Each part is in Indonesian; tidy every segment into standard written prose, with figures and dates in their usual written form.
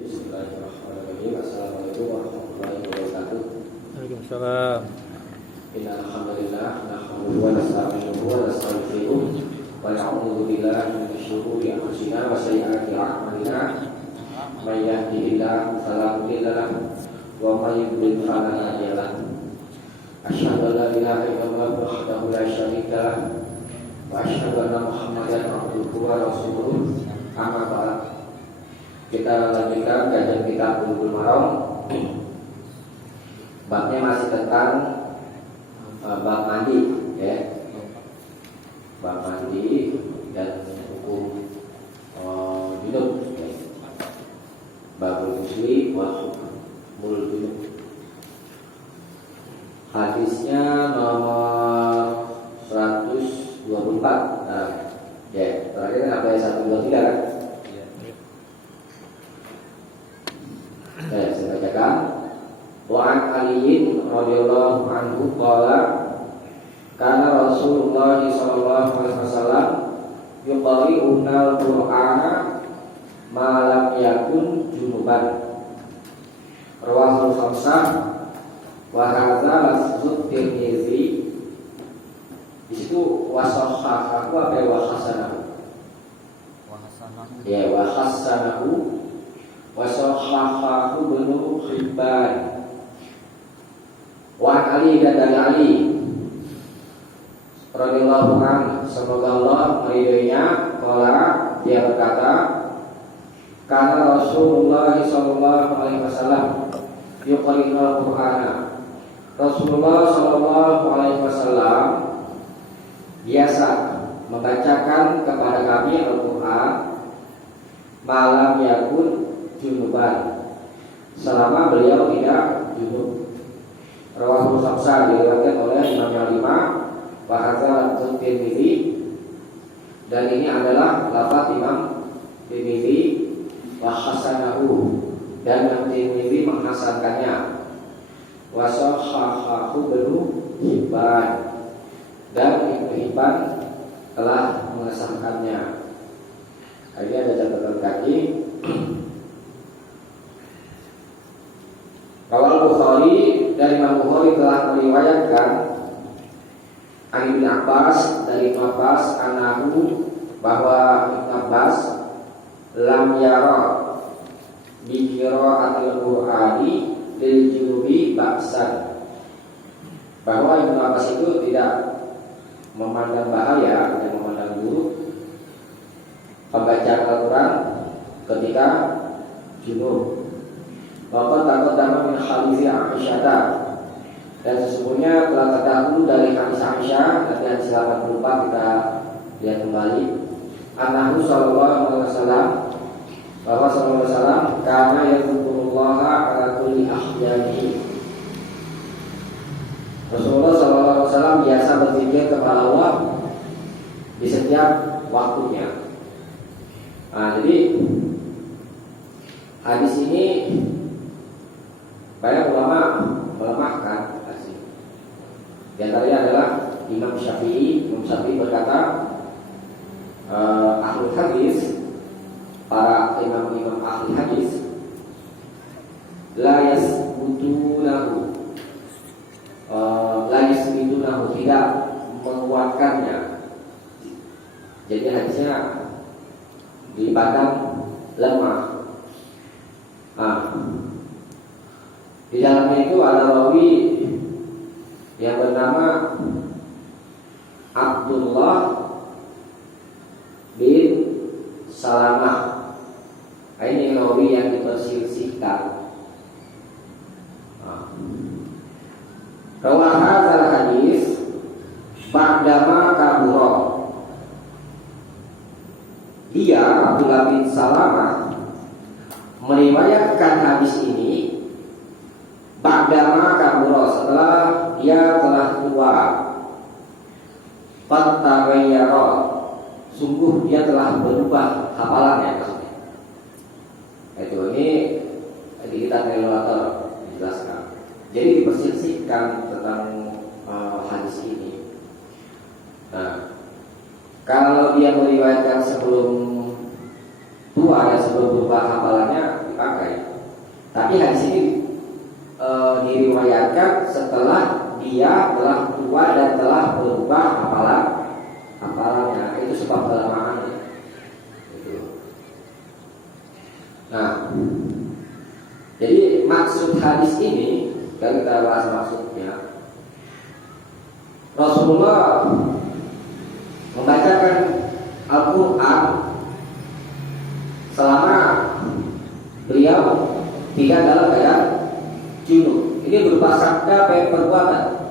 Bismillahirrahmanirrahim. Assalamualaikum warahmatullahi wabarakatuh. Waalaikumsalam. Innal hamdalillah nahmaduhu wa nasta'inuhu wa nastaghfiruh wa na'udzu billahi min shururi anfusina wa sayyiati a'malina. May yahdihillahu fala mudilla lahu wa may yudlil fala hadiya lahu. Asyhadu an la ilaha illallah wahdahu la syarika lahu wa asyhadu anna Muhammadan abduhu wa rasuluh. Amma ba'd. Kita lanjutkan kajian kita Bulughul Maram. Babnya masih tentang bab mandi, ya. Bab mandi dan hukum junub, ya. Babul ghusli wa hukumul junub. Hadisnya nomor 124. Nah, ya, terakhir apa ya 123 kan? Saya bacakan. Wa an Aliin radhiyallahu anhu qala kana Rasulullah sallallahu alaihi wasallam yuqri'una al-Qur'ana ma lam yakun junuban. Rawahu khamsah wa hadza lafzu Tirmizi. Di situ wasahhahu apa wa hasanahu? Ya, wa hasanahu wa sahahahu Ibnu Hibban. Wa Ali dan dari Ali radhiyallahu anhu, semoga Allah meridhoinya, qala, dia berkata, kana Rasulullah sallallahu alaihi wasallam yuqri'ul Qur'ana. Rasulullah sallallahu alaihi wasallam biasa membacakan kepada kami Al-Qur'an malam yakun junuban, selama beliau tidak junub. Rawahu khamsah, diriwayatkan oleh Imam yang 5, wa hadza Tirmizi, dan ini adalah lafaz Imam Tirmizi, wa hasanahu, dan Imam Tirmizi menghasankannya, wa sahahahu Ibnu Hibban, dan Ibnu Hibban telah mengesahkannya. Ini ada catatan kaki. Rawal Bukhari, dari Imam Bukhari telah meriwayatkan an Ibnu Abbas, dari Ibnu Abbas, anahu, bahwa Ibnu Abbas lam yara bi qira'atil Qur'ani lil junubi ba'san, bahwa Ibnu Abbas itu tidak memandang bahaya dan memandang buruk pembacaan Al-Quran ketika junub. Bapak takut dalam min hadis Aisyah, dan sesungguhnya telah terdahulu dari hadis Aisyah, nanti hadis 84 kita lihat kembali. Annahu sallallahu alaihi wasallam, bahwa sallallahu alaihi wasallam kana yadhkurullaha ala kulli ahyanihi. Rasulullah sallallahu alaihi wasallam biasa berzikir kepada Allah di setiap waktunya. Nah, jadi hadis ini banyak ulama melemahkan hadis ini. Di antaranya adalah Imam Syafi'i. Imam Syafi'i berkata, ahli hadis, para imam-imam ahli hadis, la yasbutunahu, tidak menguatkannya. Jadi hadisnya dipandang lemah. Di dalamnya itu ada rawi yang bernama Abdullah bin Salamah. Ini rawi yang diperselisihkan. Rawah hadzal hadis ba'dama kabura. Dia, Abdullah bin Salamah, meriwayatkan hadis ini ba'dama kabura, setelah dia telah tua. Fattaghayyara, sungguh dia telah berubah hafalannya maksudnya. Itu ini di kitab Relator dijelaskan. Jadi diperselisihkan tentang hadis ini. Nah, kalau dia meriwayatkan sebelum tua dan sebelum berubah hafalannya dipakai. Tapi hadis ini diriwayatkan setelah dia telah tua dan telah berubah hafalannya. Itu sebab kelemahannya. Nah, jadi maksud hadis ini, kalau kita bahas maksudnya, Rasulullah membacakan Al-Quran selama beliau tidak dalam keadaan junub. Ini berupa sabda perbuatan.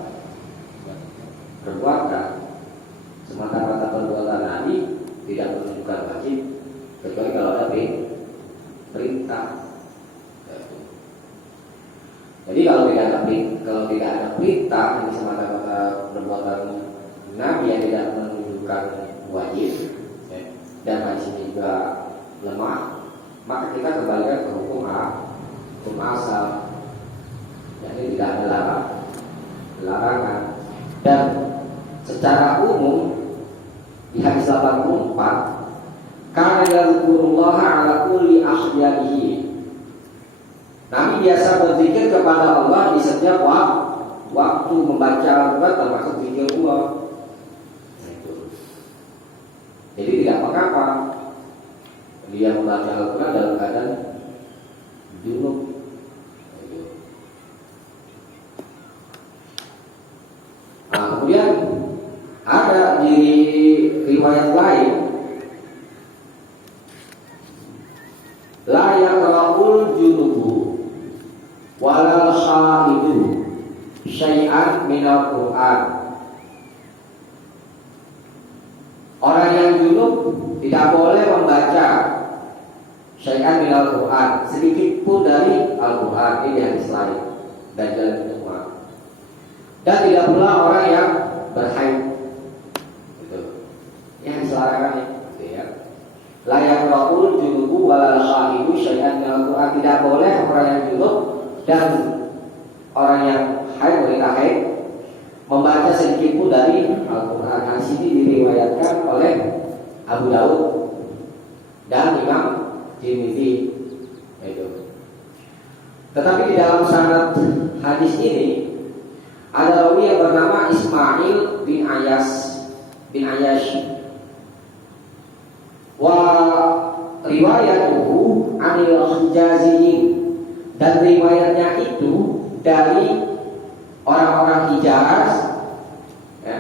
Semata-mata perbuatan Nabi tidak menunjukkan wajib, kecuali kalau ada perintah. Jadi kalau tidak ada perintah, ini semata-mata perbuatan Nabi yang tidak menunjukkan wajib, dan hadis ini juga lemah, maka kita kembalikan ke hukum asal. Jadi tidak ada larangan. Dan secara umum di hadis 84, kana yazkurullaha ala kulli ahyanihi. Nabi biasa berzikir kepada Allah di setiap waktu membaca Al-Quran, termasuk zikir Allah. Jadi tidak mengapa dia membaca Al-Quran dalam keadaan junub. Nah, kemudian ada di riwayat lain, la yaqra'ul junubu walal khaidu syai'an minal Qur'an. Orang yang junub tidak boleh membaca syai'an minal Qur'an, sedikit pun dari Al-Quran. Ini hadis lain dan jalan semua. Dan tidak pula orang yang berhaid. Itu yang dilarang ya. La yaqra'ul junubu walal khaidu syai'an minal Qur'an. Tidak boleh orang yang junub dan orang yang haid, wanita haid, membaca sedikit pun dari Al-Quran. Hadis ini diriwayatkan oleh Abu Daud dan Imam Tirmidzi. Tetapi di dalam sanad hadis ini ada rawi yang bernama Ismail bin Ayyash. Wa riwayatuhu anil Hijaziyin, dan riwayatnya itu dari orang-orang Hijaz, ya,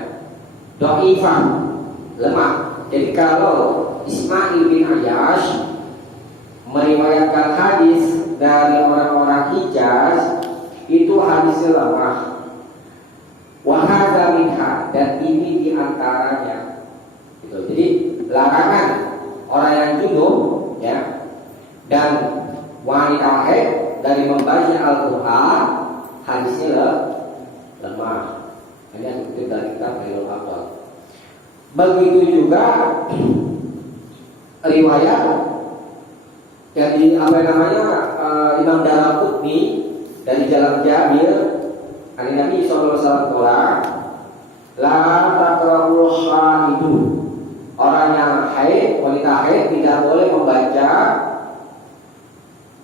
dhaifah, lemah. Jadi kalau Ismail bin Ayyash meriwayatkan hadis dari orang-orang Hijaz, itu hadisnya lemah. Wa hadza minha, dan ini diantaranya. Gitu. Jadi larangan orang yang junub, ya, dan wanita haid dari membaca Al-Quran, hadisnya lemah. Hanya dikutip dari kitab Fathul Bari. Begitu juga riwayat dari Imam Daraqutni dari jalan Jabir, Nabi sallallahu alaihi wasallam, la taqra'ul haidu. Orang yang haid, wanita haid tidak boleh membaca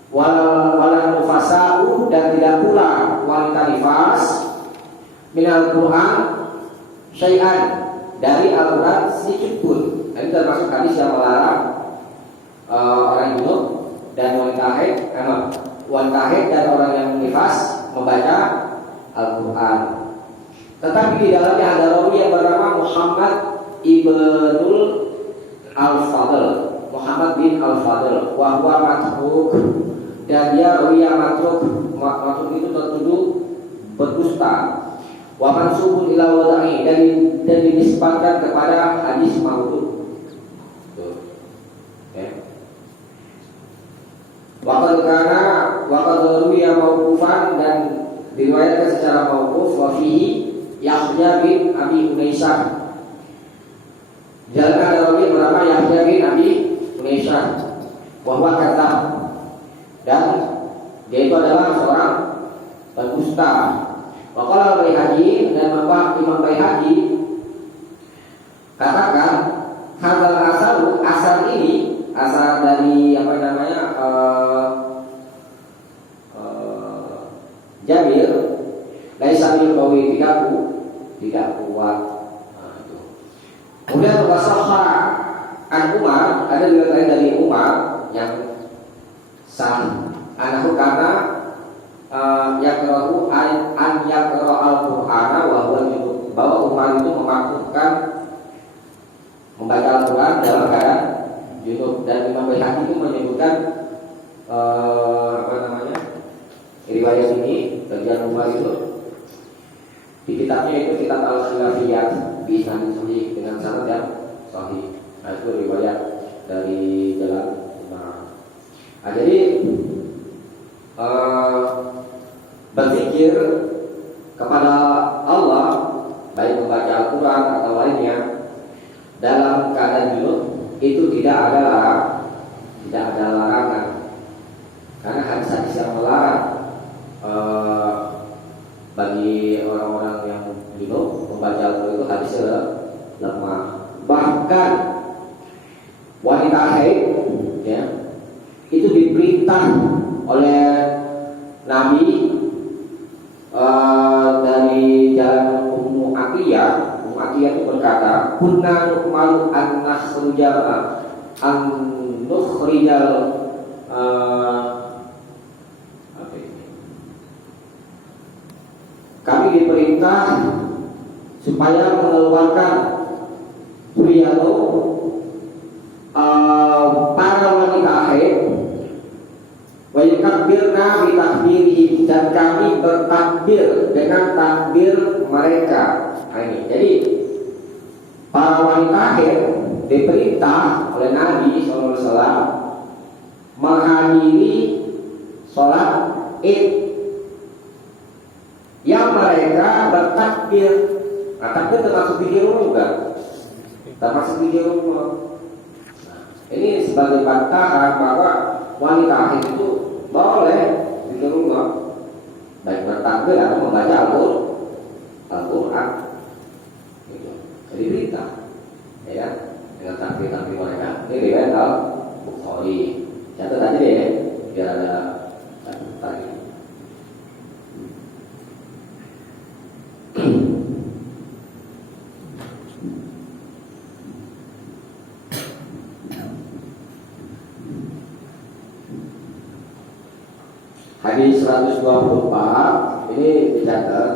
wala nufasa'u, dan tidak pula wanita nifas minal Quran syai'an, dari Al-Quran sedikit pun. Ini termasuk hadis yang melarang orang junub dan wanita haid dan orang yang nifas membaca Al-Quran. Tetapi di dalamnya ada rawi yang bernama Muhammad ibnul Al-Fadl, Muhammad bin Al-Fadl, wa huwa matruk, dan dia rawi yang matruk. Matruk itu tertuduh berdusta. Wa mansubun ila wada'i, dan dinisbatkan kepada hadis maudhu. Wa qad ruwiya mauqufan, dan diriwayatkan secara mauquf, wa fihi Yahya bin Abi Unaisyah. Jalan ada rawi bernama Yahya bin Abi Unaisyah, wa huwa kadzab, dan dia itu adalah seorang pendusta. Wa qala Baihaqi, dan Imam Baihaqi katakan, hadzal asal ini, asal dari Jabir, laisa bil qawi, tidak kuat. Nah, itu. Kemudian wasahha an Umar, ada riwayat dari Umar yang sah, anahu karena yakrahu an yakra al-Qur'ana wa huwa junub, bahwa Umar itu memakruhkan membaca Al-Quran dalam keadaan junub. Dan Imam Baihaqi itu menyebutkan riwayat ini bagian Umar itu di kitabnya, itu kitab Al-Khilafiyat bi sanad sahih, dengan sanad yang sahih. Nah, itu riwayat dari jalan Umar. Nah, jadi berzikir kepada Allah, baik membaca Al-Quran atau lainnya dalam keadaan junub, itu tidak ada larangan, karena hadis-hadis yang melarang bagi orang-orang yang junub membaca Al-Quran itu hadisnya lemah. Bahkan wanita haid, ya, itu diperintah oleh Nabi dari jalan Ummu Atiyah. Ummu Atiyah itu berkata, kunna nu'malu an nakhrijal kami diperintah supaya mengeluarkan riyadu para wanita haid, wa yukabbirna bi takbirihim, dan kami bertakbir dengan takbir mereka. Nah, ini jadi para wanita haid diperintah oleh Nabi SAW menghadiri sholat Id yang mereka bertakbir. Nah, takbir termasuk di rumah juga, termasuk di rumah. Nah, ini sebagai bantahan bahwa wanita haid itu boleh di rumah, baik bertakbir atau membaca Al-Quran. Gitu. Jadi berita, ya, dengan takbir mereka. Ini riwayat Al-Bukhari. Catat aja deh, biar ada catatan. Hadis 124 ini dicatat,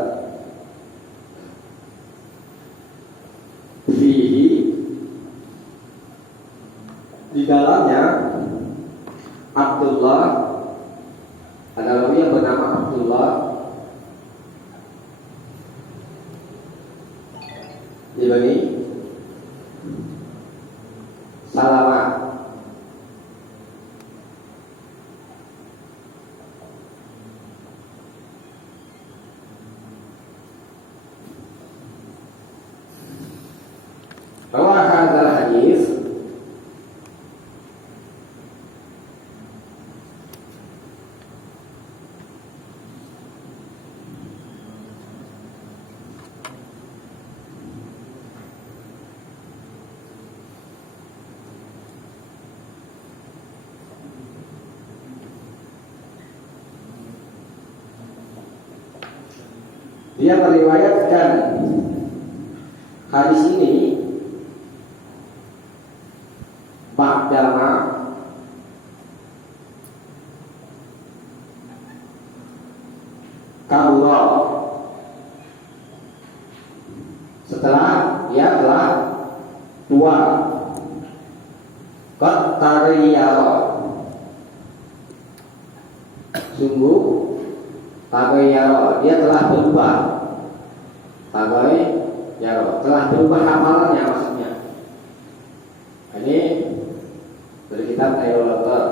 fihi, di dalamnya Abdullah, ada orang yang bernama Abdullah ibni Salamah. Bahwa hadal hadis dia meriwayatkan hadis ini ba'dama kabura, setelah dia telah tua, qad taghayyara, sungguh taghayyara, dia telah berubah. Taghayyara, telah berubah hafalannya, maksudnya. Ini dari kitab Nailul Awtar.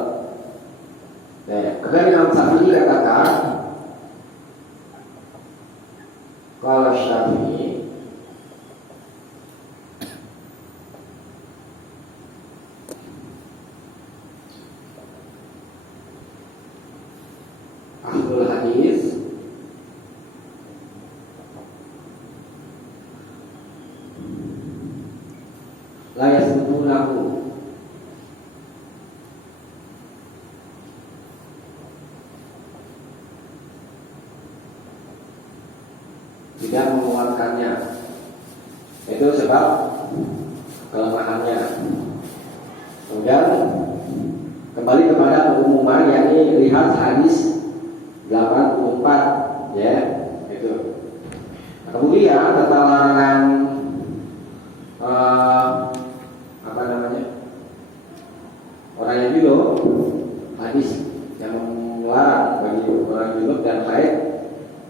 Kemudian Imam Syafi'i katakan, kalau Syafi'i ahlul hadis la yasbunahu, tidak menguatkannya. Itu sebab kelemahannya. Kemudian kembali kepada pengumuman, yakni lihat hadis 84, ya, itu. Nah, kemudian tentang larangan apa namanya, orang yang junub, hadis yang melarang bagi orang junub dan haid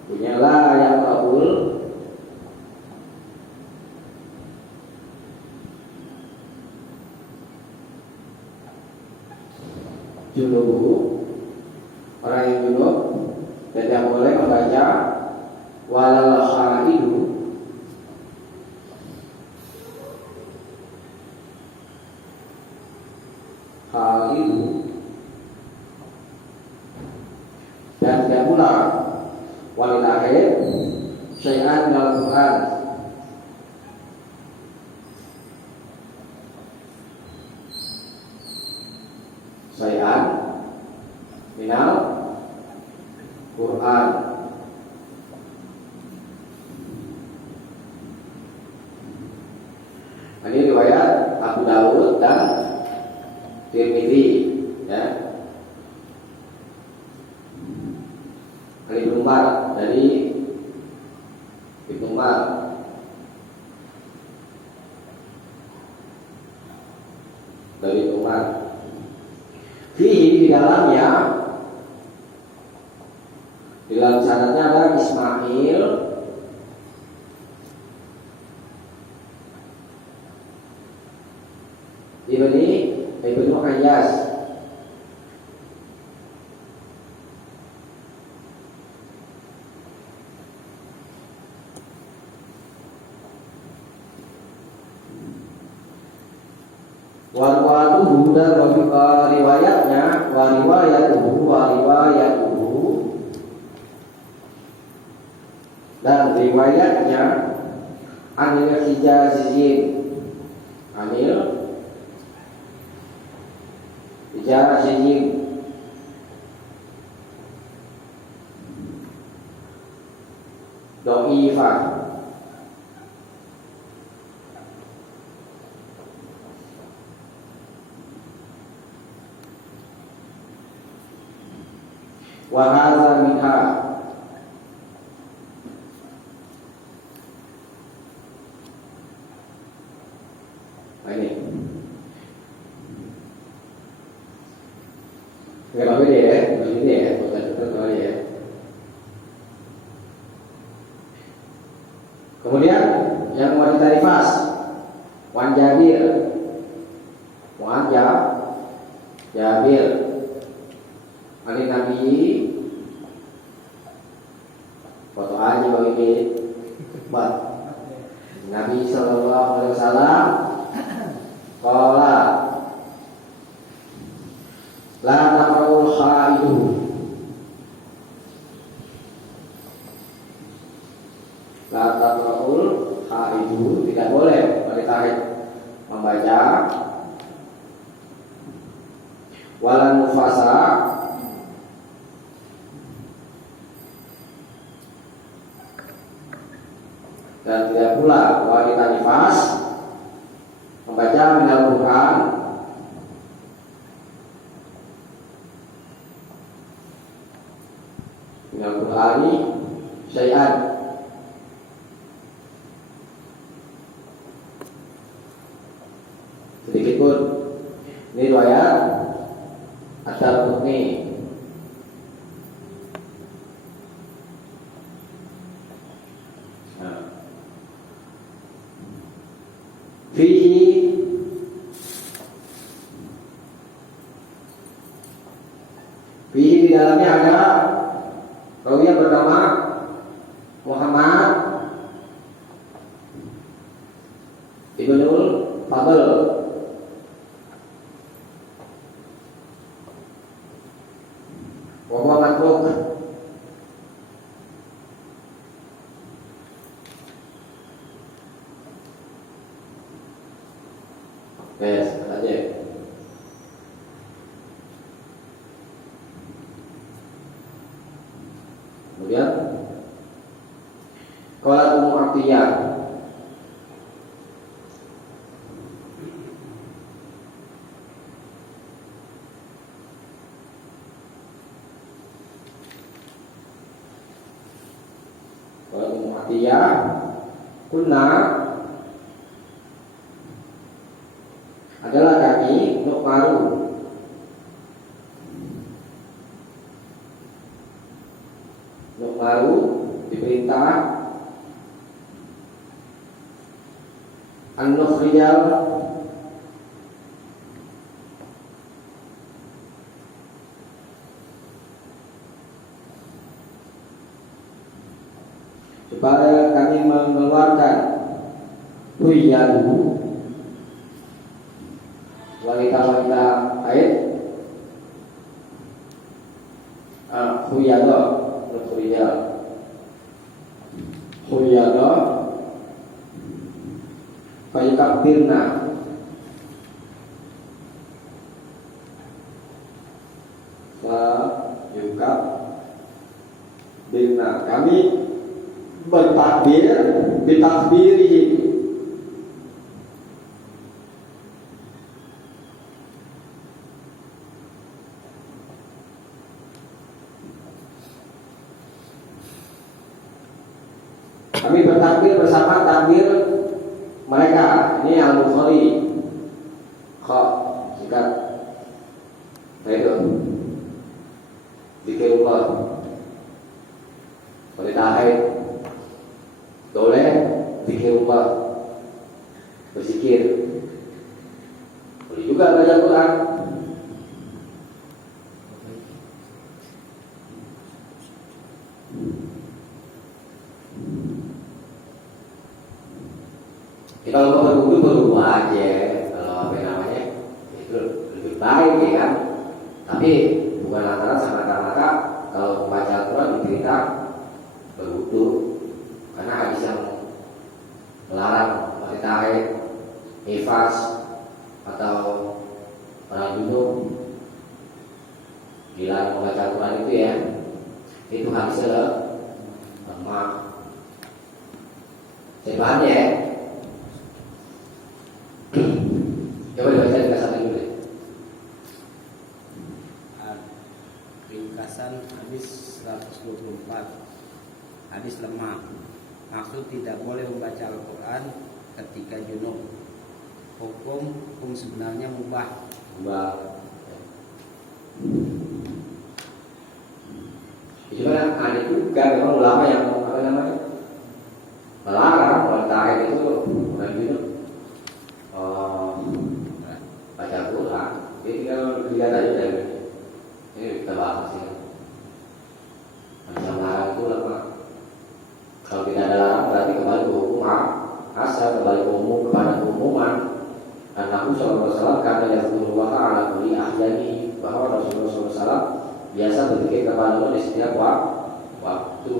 punya la yang kabul junub, orang yang junub tidak boleh membaca walal khaidu dan tidak pula wanita haid syai'an dalam Quran. Syai'an minal Quran. Ini riwayat Abu Dawud dan Tirmidzi, ya. Ibnu Umar, dari Ibnu Umar. Dari Ibnu Umar. Di dalamnya, di dalam sanadnya ada Ismail Ibnu Ayyas. Warwatuhu dan riwayatnya, wariwayatuhu dan riwayatnya Anil Hijaziyin, Anil Hijaziyin, Do'ifah. Wahada minha, ini nggak apa ya, begini ya, bukan tertulis ya. Kemudian yang wanita nifas, wan Jabir, Ali Nabi, foto aja bang ini, Mbak. Nabi Sallallahu Alaihi Wasallam, qala la taqul khaidu, la taqul khaidu, tidak boleh wanita haid membaca wala nufasa dan tidak pula wanita nifas membaca minal Quran minal Qurani syai'an, sedikit pun. Ini riwayat Ad-Darqutni. Fihi di dalamnya ada rawi yang bernama Muhammad Ibnul Fadl, wa huwa matruk. Yes, aja. Kemudian Qala Ummu Atiyah, Qala Ummu Atiyah, kunna adalah kami nukmaru diperintah an-nukhrijal supaya kami mengeluarkan huyalu wanita-wanita haid, huyada fayukabbirna kami bertakbir bitakbirihi, kami bertakbir bersama takbir mereka. Ini Al-Bukhari kok singkat itu zikrullah wanita haid boleh zikrullah berzikir, boleh juga baca Quran. Kalau mau berwudu aja, kalau apa namanya itu lebih baik ya kan. Tapi bukan lantaran semata-mata kalau membaca Al-Quran diperintah berwudu, karena hadis yang melarang wanita haid, nifas atau orang junub dilarang membaca Al-Quran itu ya, itu hadisnya lemah. Saya ya. Coba dibaca ringkasan dulu deh. Ringkasan hadis 124. Hadis lemah. Maksud tidak boleh membaca Al-Quran ketika junub. Hukum sebenarnya mubah. Cuma ada juga memang ulama yang apa namanya melarang wanita haid itu orang junub baca Quran. Jadi tinggal lihat aja dari ini kita bahas ya. Macam larang itu apa? Kalau tidak ada larang berarti kembali ke hukum asal, kembali ke umum kepada keumuman. Dan Nabi SAW karena Rasulullah Taala beli ahyani, bahwa Rasulullah SAW biasa berzikir kepada Allah di setiap waktu.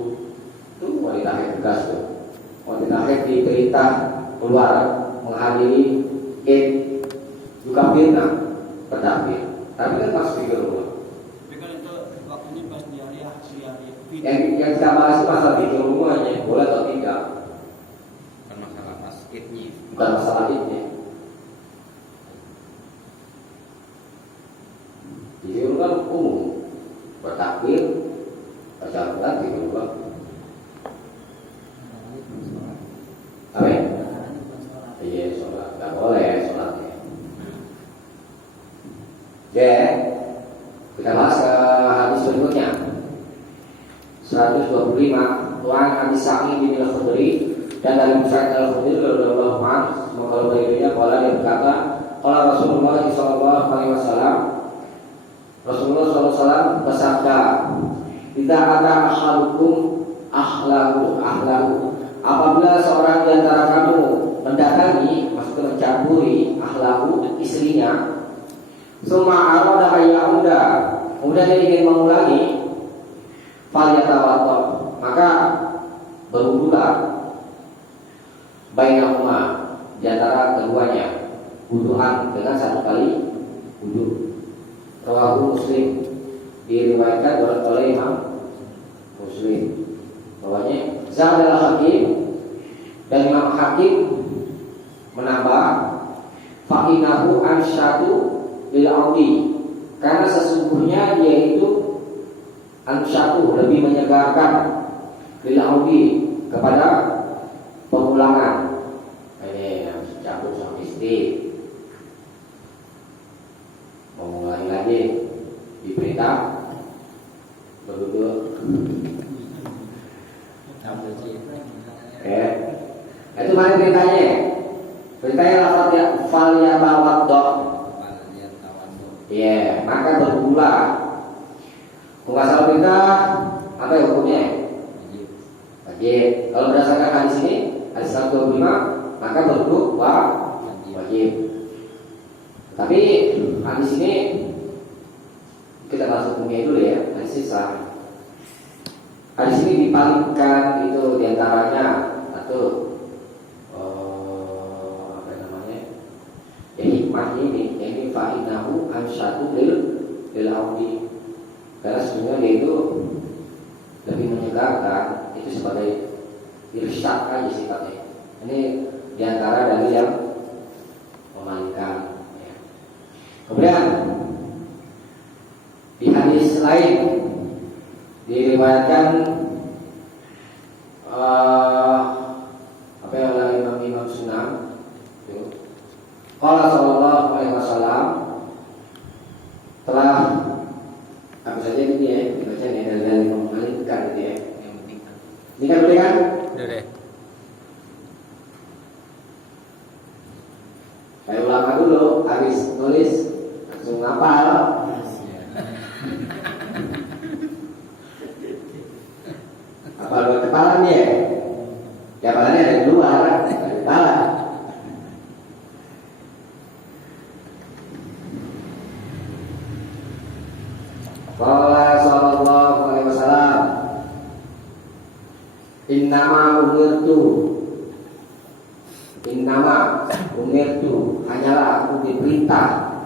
Itu wanita haid tegas tuh. Wanita haid diperintah keluar menghadiri id juga firna bertakbir. Tapi kan pas pikir rumah. Tapi kan itu waktunya pas di hari Yang kita bahas itu masalah pikir rumahnya, boleh atau tidak? Bukan masalah pas idnya. Bukan masalah idnya. Pikir rumah umum bertakbir, baca Al-Quran pikir rumah. Amin. Iya, sholat nggak boleh sholatnya. Ya, kita bahas ke hadis berikutnya 125. Tuan hadis Sa'id bin Al-Khudri dan dari Sa'id Al-Khudri radhiyallahu anhu, semoga beliau qala dia berkata, qala Rasulullah sallallahu alaihi wasallam, Rasulullah sallallahu alaihi wasallam bersabda, "Idza ada ahadukum akhlaqu apabila seorang di antara kamu mendatangi, maksudnya mencampuri akhlaqu istrinya, summa arada ayyauda, kemudian dia ingin mengulangi, falyatawaddo, maka berwudulah bainahuma, di antara keduanya, wuduan dengan satu kali wudu." Rawahu Muslim, diriwayatkan oleh Imam Muslim. Bahwanya Zahra al-Hakim ansyatu lil audi, karena sesungguhnya dia itu ansyatu lebih menyegarkan lil audi kepada pengulangan. Ini harus cabut suami istri mau mengulangi lagi diperintah berduduk. Itu mana perintahnya? Perintahnya lafaz ya fal ya tawaddo. Iya, maka bergula. Mengasal perintah apa ya hukumnya? Wajib. Kalau berdasarkan hadis ini, hadis 125, maka berwudu wajib. Tapi hadis ini kita bahas hukumnya dulu ya, hadis sisa. Hadis ini dipalingkan itu diantaranya atau apa namanya? Ya hikmah ini fa'inahu ansyatu lil audi. Karena sebenarnya dia itu lebih menyegarkan, itu sebagai irsyad aja sifatnya. Ini diantara dari yang memalingkan. Ya. Kemudian di hadis lain diriwayatkan apa yang oleh Imam Sunan. Qala sallallahu alaihi wasallam, telah apa saja ini ya, dibaca ya dari memalingkan gitu ya. Yang penting kan. Ini kan boleh kan? Boleh. Kayak ulama dulu habis nulis langsung ngapal. Apa buat kepala nih ya? Ya kepalanya ada di luar, ada di kepala. Qala sallallahu alaihi wasallam, Innama umirtu hanyalah aku diperintah.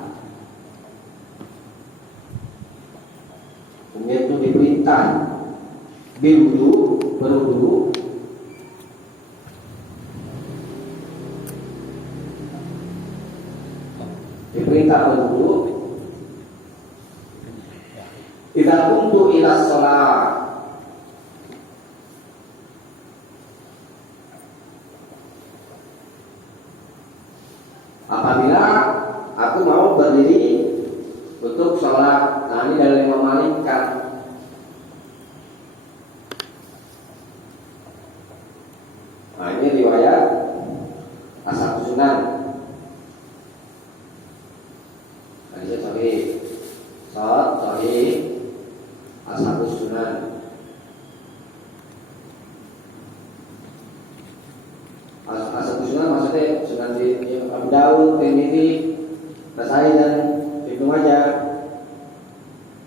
Umirtu diperintah berwudu, diperintah berwudu. Idza kuntu ila shalah, apabila aku mau berdiri untuk sholat. Nah ini dari memalingkan. Nah ini riwayat Ashab Sunan. Hadisnya sahih. Sahih Ashab Sunan. Ashab Sunan maksudnya Sunan di Abu Daud, Tirmidzi, Nasai dan Ibnu Majah.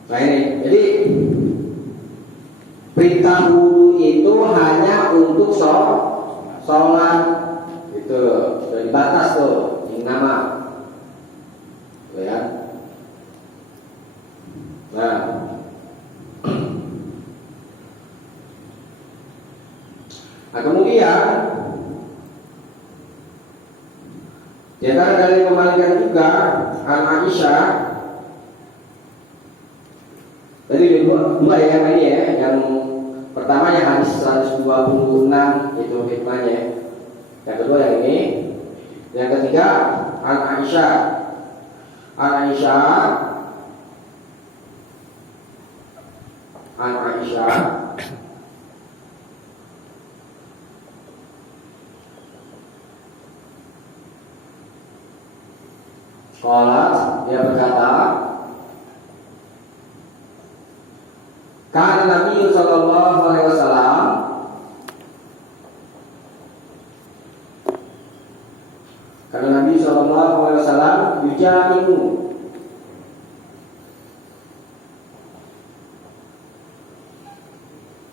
Nah ini, jadi perintah wudu itu hanya untuk sholat, itu sudah dibatas tuh, ini nama, tuh ya. Nah, kemudian di antara dari memalingkan juga An Aisyah. Jadi dua ya yang ini ya. Yang pertama yang hadis 126 itu hikmahnya. Yang kedua yang ini. Yang ketiga An Aisyah. An Aisyah Qalat, dia berkata, kana Nabi sallallahu alaihi wasallam yujami'u,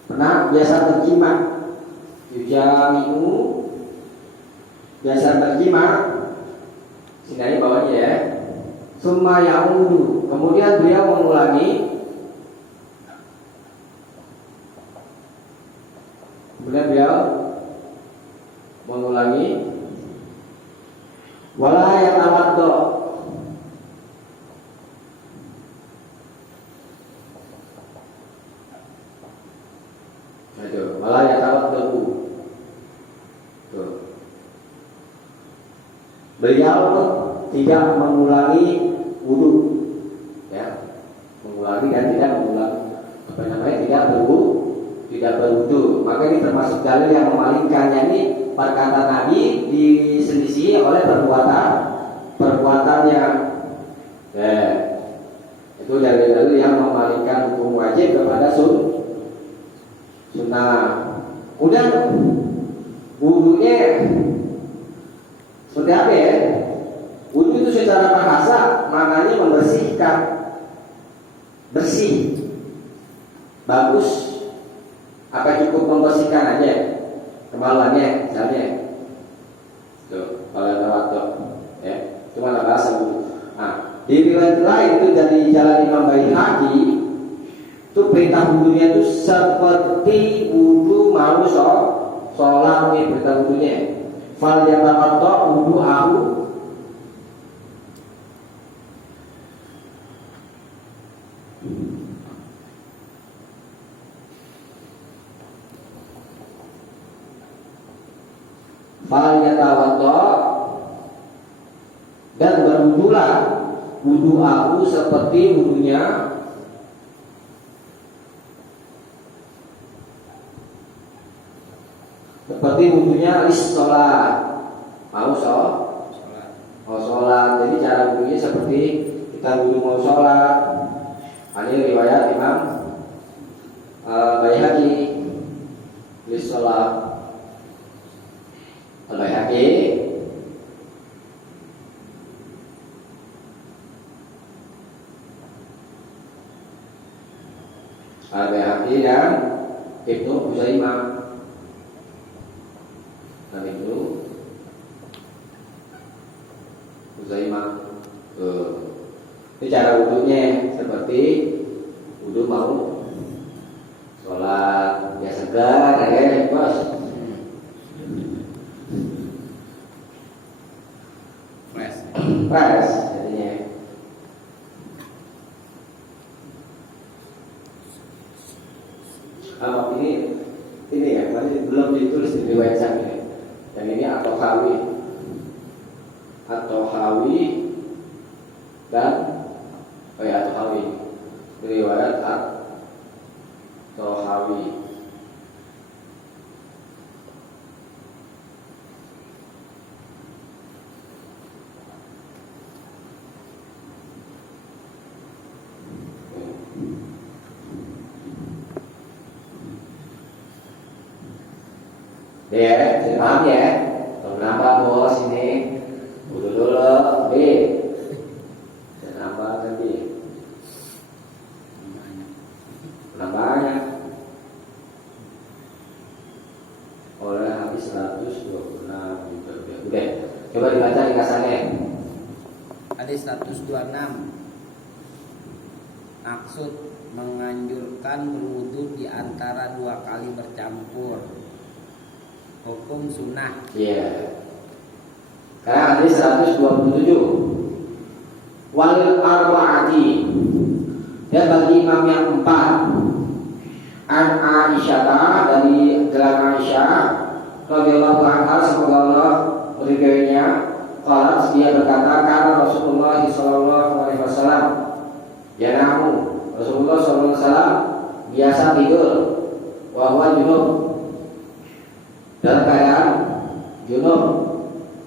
pernah biasa berjima, yujami'u biasa berjima. Sini bawahnya ya. Summa ya'udu, kemudian beliau mengulangi. Kemudian beliau mengulangi wala yatawaddo, Aduh, malah ya tawat debu. Tuh. Beliau tidak mengulangi wudu, ya, mengulangi dan tidak mengulangi tidak berwudu. Maka ini termasuk dalil yang memalingkannya. Ini perkataan Nabi diselisihi oleh perbuatannya. Ya. Itu dalil-dalil yang memalingkan hukum wajib kepada sunnah. Udah wudunya seperti apa ya? Wudu itu secara bahasa maknanya membersihkan, bersih, bagus. Apa cukup membersihkan aja kemaluannya, misalnya? Tuh, kalau tawadhu, ya, cuma bahasa wudu. Nah, di riwayat lain itu dari jalan Imam Baihaqi, itu perintah wudunya itu seperti wudu mau sholat nih, perintah wudunya. Fal yatawaddo wudu'ahu dan berwudulah wudu'ahu seperti wudunya lis-sholat, mau sholat. Jadi cara wudunya seperti kita wudu mau sholat. Ini riwayat Imam Baihaqi lis-sholat. Al-Baihaqi dan Ibnu Huzaimah. Dan Ibnu Huzaimah. Ini cara wudunya seperti wudu mau sholat, ya segar, ya bos. Fresh jadinya. Ini ya, masih belum ditulis di riwayat ini. Dan ini atau hawi dan atau hawi riwayat atau hawi. Ya, paham ya? Kenapa bos ini? Udah dulu, B. Kenapa tadi? Banyak. Oleh habis 126 gitu. Udah, coba dibaca ringkasannya. Hadis 126. Maksud menganjurkan berwudu di antara dua kali bercampur. Hukum sunnah. Iya. Sekarang hadis 127. Walil arba'ati. Dan bagi imam yang empat. An Aisyah, dari gelar Aisyah radhiyallahu anha, semoga Allah meridhoinya, qalat, dia berkata, kana Rasulullah sallallahu alaihi wasallam yanamu, Rasulullah sallallahu alaihi wasallam biasa tidur wa huwa junub, dalam keadaan junub,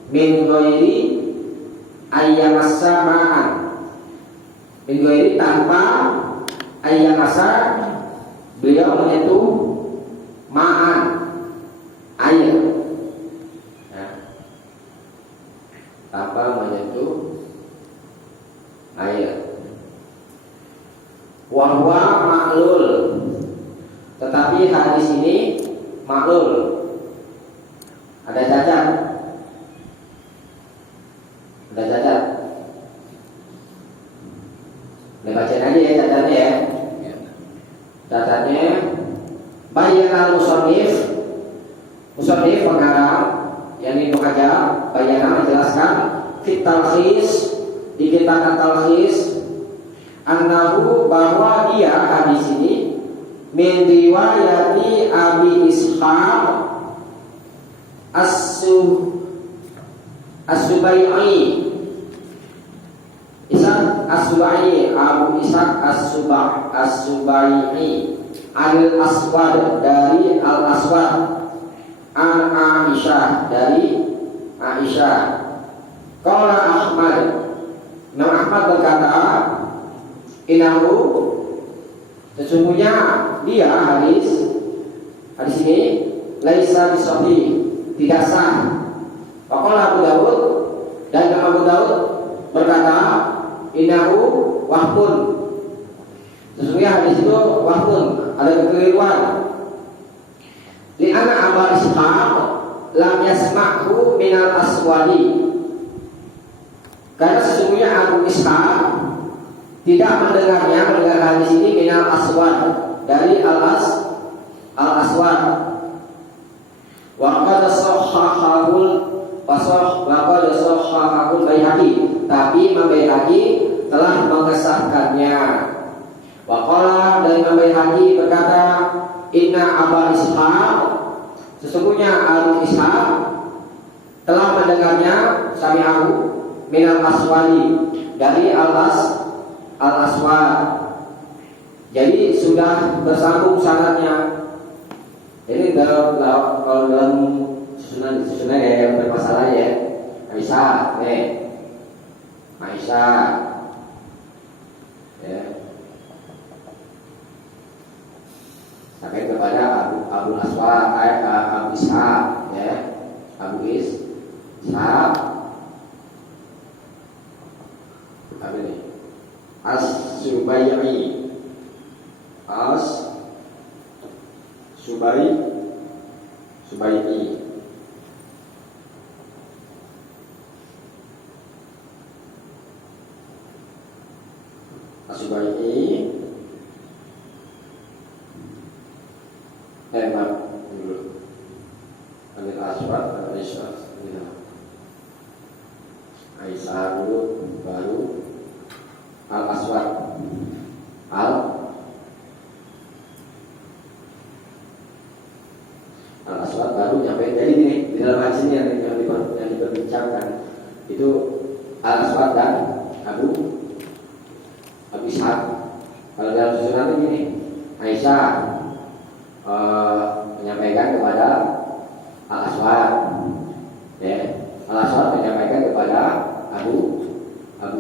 min ghairi ayyamassa ma'an, min ghairi tanpa ayyamassa, beliau menyentuh ma'an, air, ya, tanpa menyentuh air. Wa huwa ma'lul, tetapi hadis ini ma'lul, ada cacat. Bacain aja ya cacatnya ya. Cacatnya bayanal musannif pengarang yang Ibnu Hajar bayana menjelaskan fit talkhis, di kitab talkhis, annahu, bahwa dia hadis ini min riwayati Abi Ishaq As-Subai'i Abu Ishaq As-Subai'i Al-Aswad dari Al-Aswad An Aisyah dari Aisyah. Qala Ahmad, Imam Ahmad berkata, inahu, sesungguhnya dia hadis ini laisa bisahih, tidak sah. Qala Abu Daud, dan Abu Daud berkata, inahu wahmun, sesungguhnya hadis itu wahmun, ada kekeliruan. Li'anna Abu Ishaq lam yasma'hu minal aswadi, karena sesungguhnya Abu Ishaq tidak mendengar hadis ini minal aswad, dari al-aswad. Wa qad sahhahahu Baihaqi, tapi Imam Baihaqi telah mengesahkannya. Wa qala, dari Imam Baihaqi berkata, inna Abu Ishaq, sesungguhnya Abu Ishaq telah mendengarnya sami'ahu minal aswadi, dari al-aswad. Jadi sudah bersambung sanadnya. Jadi kalau dalam susunan yang bermasalah ya, Aisyah, Aisyah, ya, sampai kepada Abu Aswad, Abu Ishaq, ya, Abu Ishaq, apa ini? As-Subai'i, Subai'i. As-Subai'i. Dulu. Ambil Aswad, Aisyah dulu, baru Al-Aswad. Al-Aswad baru nyampe. Jadi gini, di dalam hadis ini yang diperbincangkan itu Al-Aswad dan Abu Ishaq. Kalau dalam susunan ini Aisyah menyampaikan kepada Al-Aswad, ya, Al-Aswad menyampaikan kepada Abu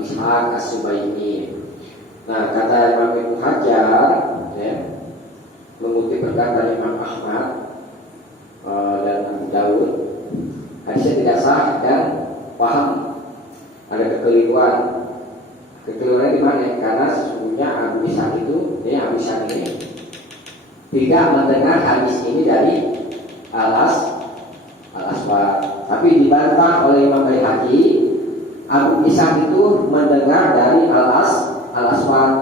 Ishaq As-Subai'i. Nah, kata Imam Ibnu Hajar, ya, mengutip perkataan dari Imam Ahmad dan Abu Daud, hadisnya tidak sah dan paham, ada kekeliruan. Kekeliruannya di mana? Karena sesungguhnya Abu Ishaq ini tidak mendengar hadis ini dari Al-Aswad, tapi dibantah oleh Imam Baihaqi. Abu Ishaq itu mendengar dari Al-Aswad.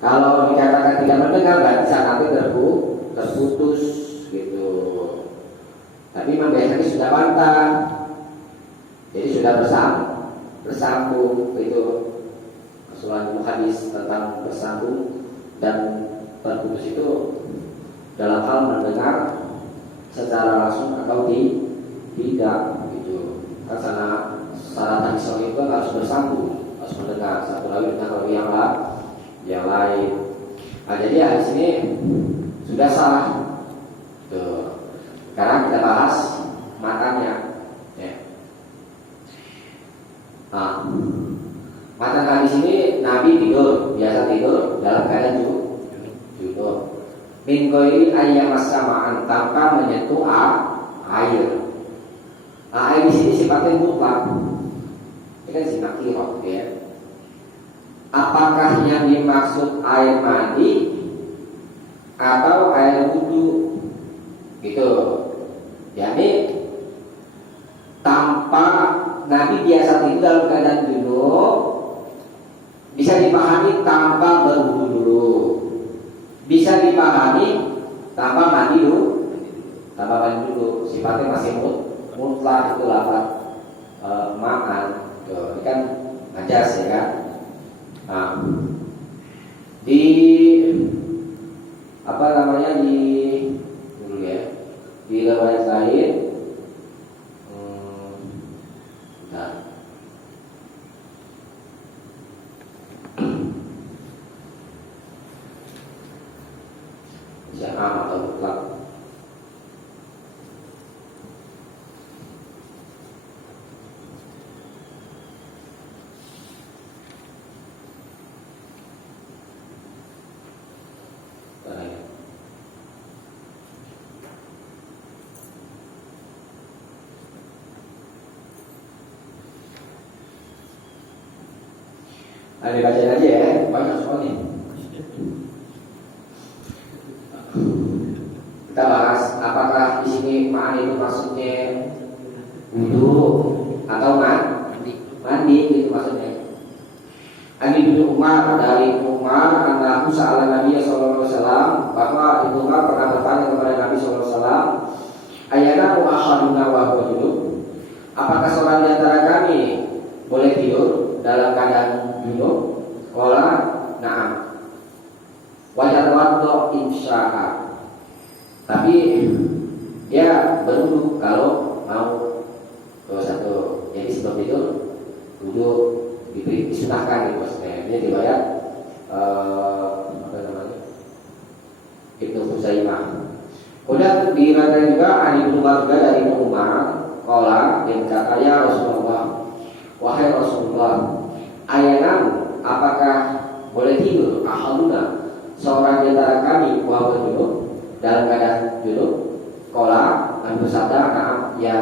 Kalau dikatakan tidak mendengar, berarti sanadnya terputus gitu. Tapi Imam Baihaqi sudah bantah, jadi sudah bersambung itu keseluruhan hadis tentang bersambung dan terputus itu dalam hal mendengar secara langsung atau tidak gitu. Karena syarat hadis itu harus bersambung, harus mendengar satu rawi dengan rawi yang lain. Nah, jadi hadis ini sudah salah. Tuh. Sekarang kita bahas matanya. Ya. Nah, matan hadis ini Nabi tidur, biasa tidur dalam keadaan junub. Min ghairi ayyamassama'an, tanpa menyentuh air. Nah, air di sini sifatnya mutlak. Ini kan sifat kirah, ya. Apakah yang dimaksud air mandi atau air wudu? Gitu. Jadi tanpa Nabi biasa tidur dalam keadaan junub, bisa dipahami tanpa berwudu dulu, bisa dipahami tanpa mandi dulu, sifatnya masih mutlak. Itu lafaz ma'an. Ini kan najas, ya kan. Nah, di apa namanya di dulu ya, di riwayat lain. Nah, jamaah atau mutlak. Ada bacain aja ya, banyak soalnya. Kita bahas apakah di sini ma'an itu maksudnya wudu atau mandi itu maksudnya. Ani bin Umar dari Umar annahu sa'ala Nabi sallallahu alaihi wasallam, bahwa Ibnu Umar pernah bertanya kepada Nabi sallallahu alaihi wasallam, ayana ahaduna wa huwa junub, apakah seorang di antara kami boleh tidur dalam keadaan junub? Qala na'am. Wa yatawaddo insya'a. Tapi dia berwudu kalau mau ke satu. Jadi sebab itu wudu disunahkan gitu maksudnya. Ini riwayat apa namanya? Ibnu Huzaimah. Kemudian diriwayatkan juga Ali bin Umar juga dari Ibnu Umar, qala, dia berkata, ya Rasulullah, wahai Rasulullah, ayanamu, apakah boleh tidur ahaduna seorang di antara kami wa junub dalam keadaan junub? Qala, Nabi bersabda, na'am, ya,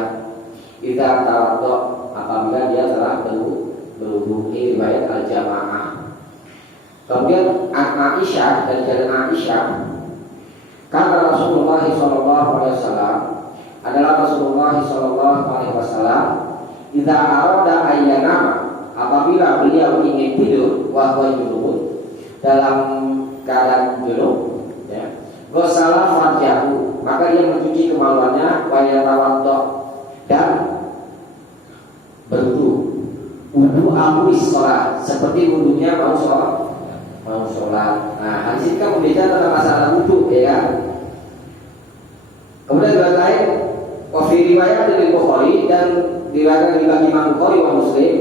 idza tawaddo, apabila dia telah berwudu. Ini riwayat al-jamaah. Kemudian Aisyah, dari jalan Aisyah, kata Rasulullah sallallahu alaihi wasallam, adalah Rasulullah sallallahu alaihi wasallam, idza arada ayyanama, apabila beliau ingin tidur wa huwa junub, dalam keadaan junub, ya, ghasala farjahu, maka dia mencuci kemaluannya, wa yatawaddo, dan berwudu. Wudu aku sholat, seperti wudunya mau sholat. Nah, hadis ini kan membicara tentang masalah wudu, ya kan? Kemudian riwayat lain, wa fi riwayat dari Bukhari, dan riwayat dari Imam Bukhari wa Muslim,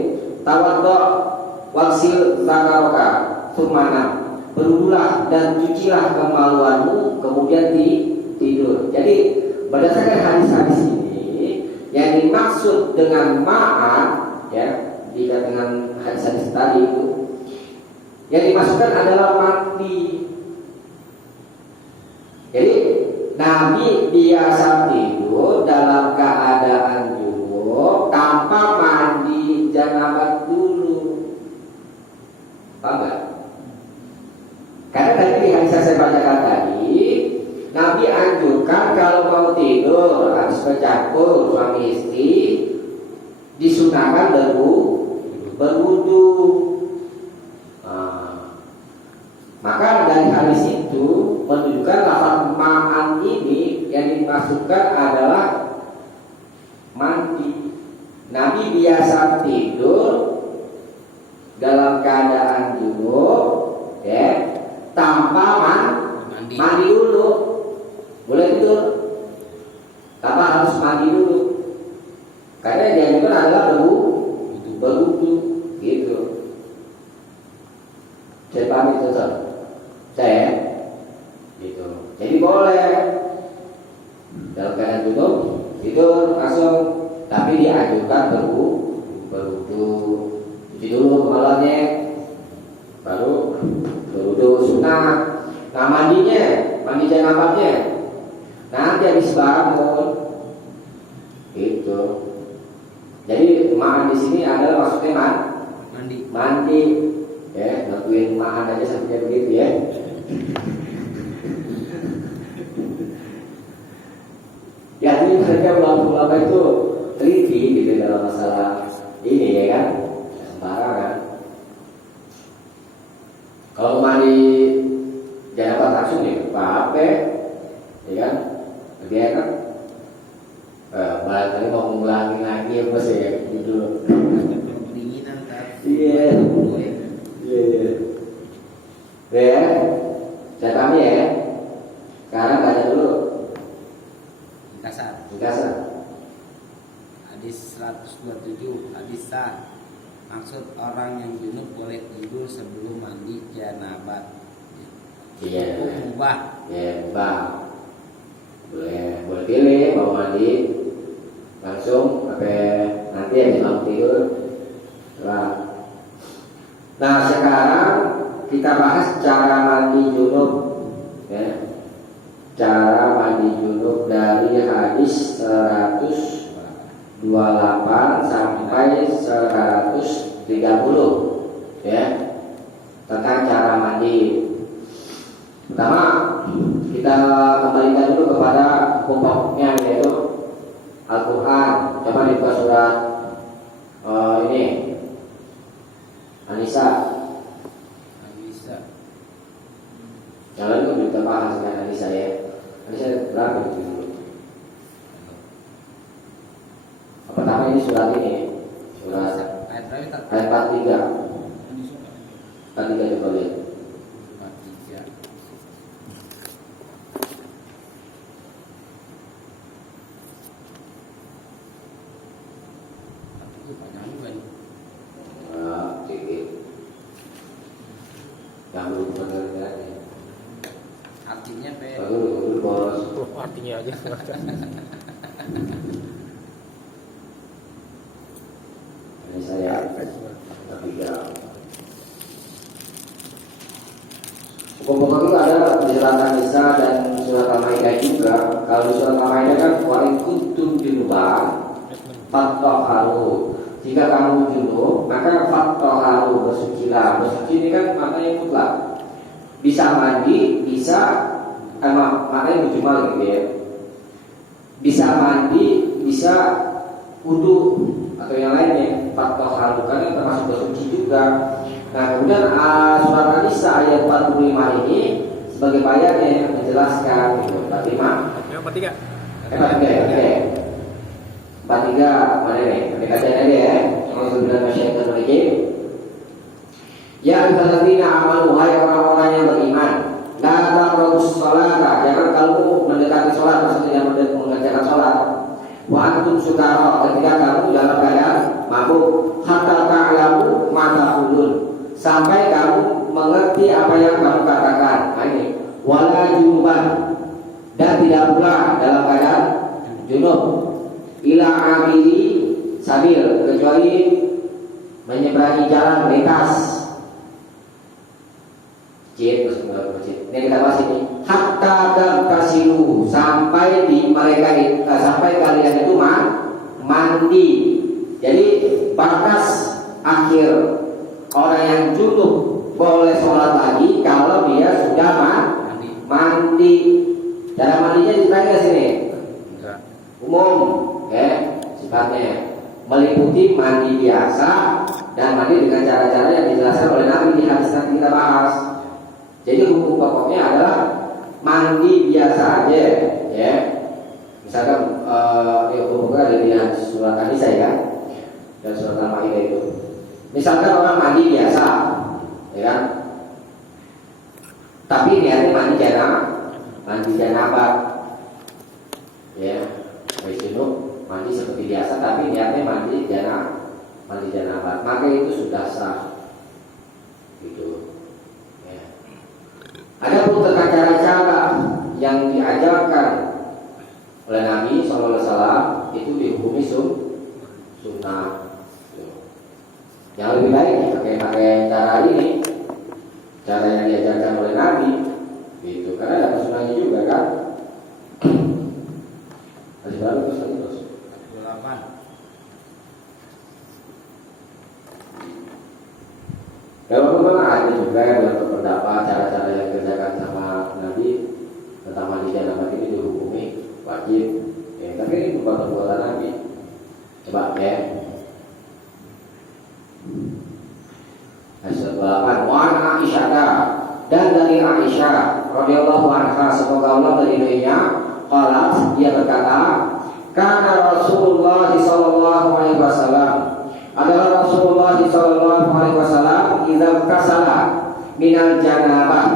tawaddo waksil zakaroka sumana, berwudulah dan cucilah kemaluanmu, kemudian tidur. Jadi berdasarkan hadis-hadis ini, yang dimaksud dengan ma'an, ya, jika dengan hadis-hadis tadi itu, yang dimaksudkan adalah mandi. Jadi Nabi biasa tidur dalam keadaan junub tanpa mandi janabah dulu. Paham nggak? Karena tadi di hadis yang saya bacakan tadi, Nabi anjurkan kalau mau tidur harus bercampur suami istri, disunahkan berwudu. Maka dari hadis itu menunjukkan lafaz ma'an ini yang dimaksudkan adalah mandi. Nabi biasa tidur dalam keadaan junub, ya, tanpa mandi dulu. Boleh tidur tanpa harus mandi dulu. Karena yang dianjurkan adalah berwudu, gitu. Saya paham itu, saya, gitu. Jadi boleh dalam keadaan junub tidur langsung, tapi dianjurkan berwudu, cuci dulu kemaluannya, baru berwudu sunnah. Nah, mandi janabahnya nanti habis bangun, gitu. Jadi ma'an di sini adalah maksudnya mandi, ya, ngakuin ma'an aja sampai begitu ya. Jadi mereka ulama-ulama itu teliti gitu dalam masalah ini, ya kan, sembarangan. Kalau mandi janabah langsung ya apa, ya kan, lebih enak. Malah tadi mau ngulangi lagi ya bos ya, gitu. Kedinginan kan? Iya. Ya, saya paham ya. Ringkasan. Hadis 127 hadis sah. Maksud orang yang junub boleh tidur sebelum mandi janabat. Iya. Mubah. Ya, mubah. Boleh pilih mau mandi langsung sampai nanti aja mau tidur. Nah sekarang kita bahas cara mandi junub, ya. Cara mandi junub dari hadis 128 sampai 130, ya, tentang cara mandi. Pertama kita kembalikan dulu kepada pokoknya, yaitu Al-Quran. Coba dibuka surat ini An-Nisa. Yang lain kan kita bahas dengan An-Nisa, ya. An-Nisa berapa dulu? Pertama ini surat ini, surat ayat 43. 43 coba lihat. Artinya aja. Ini saya ketiga. Hukum-hukum itu ada di surat An-Nisa dan surat Al-Maidah juga. Kalau di surat Al-Maidah kan wa in kuntum junuban fattahharu. Jika kamu junub, maka fattahharu, bersucilah. Bersuci ini kan maknanya mutlak. Bisa mandi, bisa maknanya mujmal gitu ya. Bisa mandi, bisa wudu atau yang lainnya. Fattahharu kan termasuk bersuci juga. Nah kemudian surat An-Nisa ayat 45 ini sebagai bayarnya yang menjelaskan gitu. 45 43 43 mana nih? Kita baca aja ya. Alhamdulillah masyarakat mereka. Ya ayyuhalladzina amanu, hai orang-orang yang beriman, la taqrabus sholata, jangan kamu mendekati sholat, maksudnya mengerjakan sholat. Wa antum sukara, ketika kamu dalam keadaan mabuk, hatta ta'lamu ma taqulun, sampai kamu mengerti apa yang kamu katakan. Nah ini wala junuban, dan tidak pula dalam keadaan junub, ila amili sabil, kecuali menyeberangi jalan lintas. Ini kita bahas ini. Hatta terkasilu, sampai di mereka sampai kalian itu mandi. Jadi batas akhir orang yang junub boleh sholat lagi kalau dia sudah mandi. Cara mandinya ditanya sini. Umum, ya, sifatnya meliputi mandi biasa dan mandi dengan cara-cara yang dijelaskan oleh Nabi di hadis yang kita bahas. Jadi hukum pokoknya adalah mandi biasa aja, ya. Misalkan hukum pokoknya ada di surat An-Nisa ya, dan surat Al-Maidah itu. Misalkan orang mandi biasa, ya kan? Tapi niatnya mandi janabah, ya. Habis junub mandi seperti biasa, tapi niatnya mandi janabah, maka itu sudah sah, gitu. Adapun tentang cara-cara yang diajarkan oleh Nabi SAW itu dihukumi sunnah. Yang lebih baik pakai cara ini, cara yang diajarkan oleh Nabi, gitu. Karena ada sunnahnya juga kan. Masih baru terus. 28. Kalau memang ada juga yang berpendapat cara-cara yang dikerjakan sama Nabi tentang mandi janabah ini dihukumi wajib. Ya, tapi ini bukan perbuatan Nabi. Coba ya. Ayat 28. Wa Aisyah, dan dari Aisyah radhiyallahu anha, semoga Allah meridhoinya, qalat, dia berkata, kana Rasulullah sallallahu alaihi wasallam, adalah Rasulullah sallallahu alaihi wasallam idza kasala minal janabah,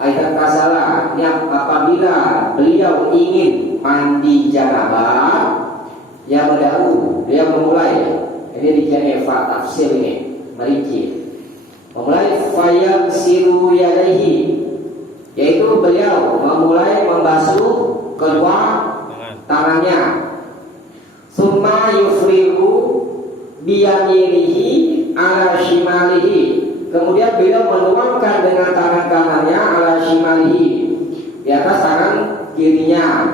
Aitan kasala, yang apabila beliau ingin mandi janabah, ya berdahulu dia memulai. Ini di Jenefa tafsir ini merinci. Memulai fayam siru yadaihi, yaitu beliau memulai membasuh kedua tangannya. Summa yufrihu biyaminihi ala shimalihi. Kemudian beliau menuangkan dengan tangan kanannya ala shimalihi, di atas tangan kirinya.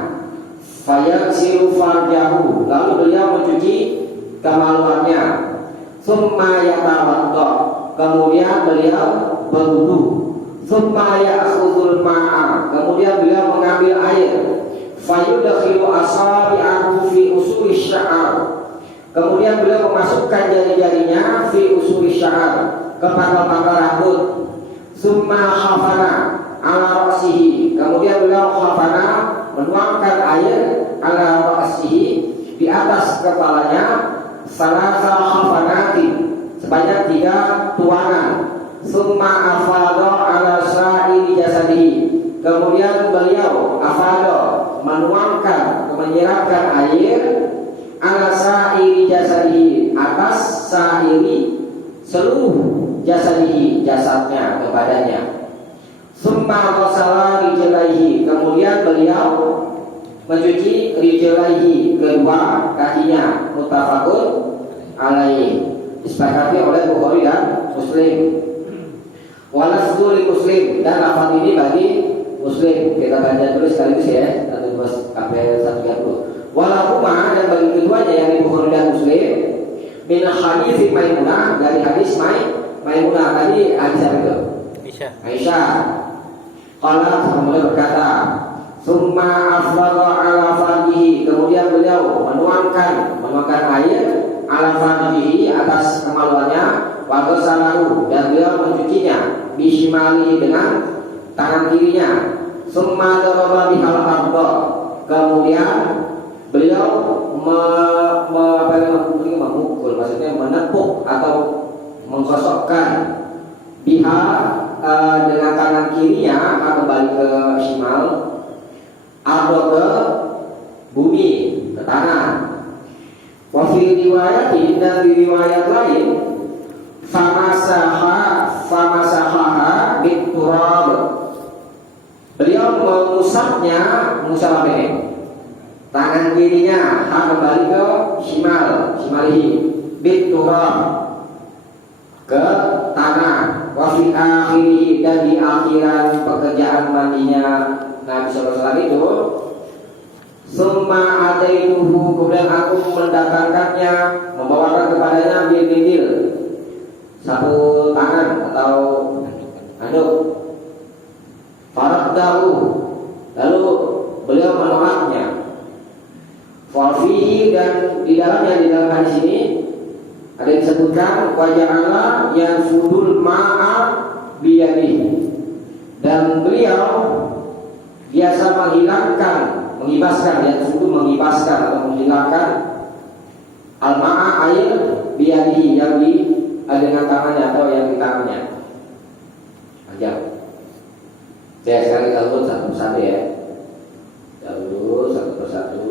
Fayaghsilu farjahu, lalu beliau mencuci kemaluannya. Summa yatawadda, kemudian beliau berwudu. Summa ya'khudhul ma'a, kemudian beliau mengambil air. Fayudkhilu asabi'ahu fi usuli sya'ar, kemudian beliau memasukkan jari-jarinya fi usuli sya'ar, ke pangkal-pangkal rambut. Summa khafana ala ra'sihi, kemudian beliau khafana menuangkan air ala ra'sihi, di atas kepalanya. Salasa khafanati, sebanyak 3 tuangan. Summa afadha ala sa'iri jasadihi, kemudian beliau afadha menuangkan, menyiramkan air ala sa'iri jasadihi, atas sa'iri seluruh jasadihi, jasadnya, kepadanya. Summa ghasala rijlaihi, kemudian beliau mencuci rijlaihi, kedua kakinya. Muttafaqun alaihi, disepakati oleh Bukhari dan Muslim. Wa lafdzu li Muslim, dan lafaz ini bagi Muslim. Kita baca dulu sekaligus ya, 1-2-1-30. Walahuma, dan bagi keduanya yang di Bukhari dan Muslim, min hadits Maimunah, dari hadis Maimunah. Tadi hadis apa itu? Aisyah. Qalat, kemudian berkata, summa afdha ala farjihi, kemudian beliau menuangkan air ala farjihi, atas kemaluannya. Wa ghasalahu, dan beliau mencucinya bishimali, dengan tangan kirinya. Summa daraba bihal ardha, kemudian beliau memukul, maksudnya menepuk atau menggosokkan biha, dengan tangan kirinya, akan kembali ke shimal, ardha, ke bumi, ke tanah. Wa fi riwayatin, dan di riwayat lain, famasahaha biturab, beliau mengusapnya. Mengusap apa ini? Tangan kirinya kembali ke shimalihi, biturab, ke tanah. Wa fi akhirih, dan di akhiran pekerjaan mandinya Nabi SAW itu, summa ataituhu, kemudian aku mendatangkannya, membawakan kepadanya bil-bil, sapu tangan atau handuk. Faraddahu, lalu beliau menolaknya. Fihi, dan di dalam hadis ini ada yang disebutkan waja'ala yanfudul ma'a biyadihi, dan beliau biasa mengibaskan, yanfudu mengibaskan atau menghilangkan al-ma'a, air, biyadihi, yang dengan tangannya atau yang di tangannya. Aja. Saya sekali kalau satu persatu ya. Dahulu satu persatu.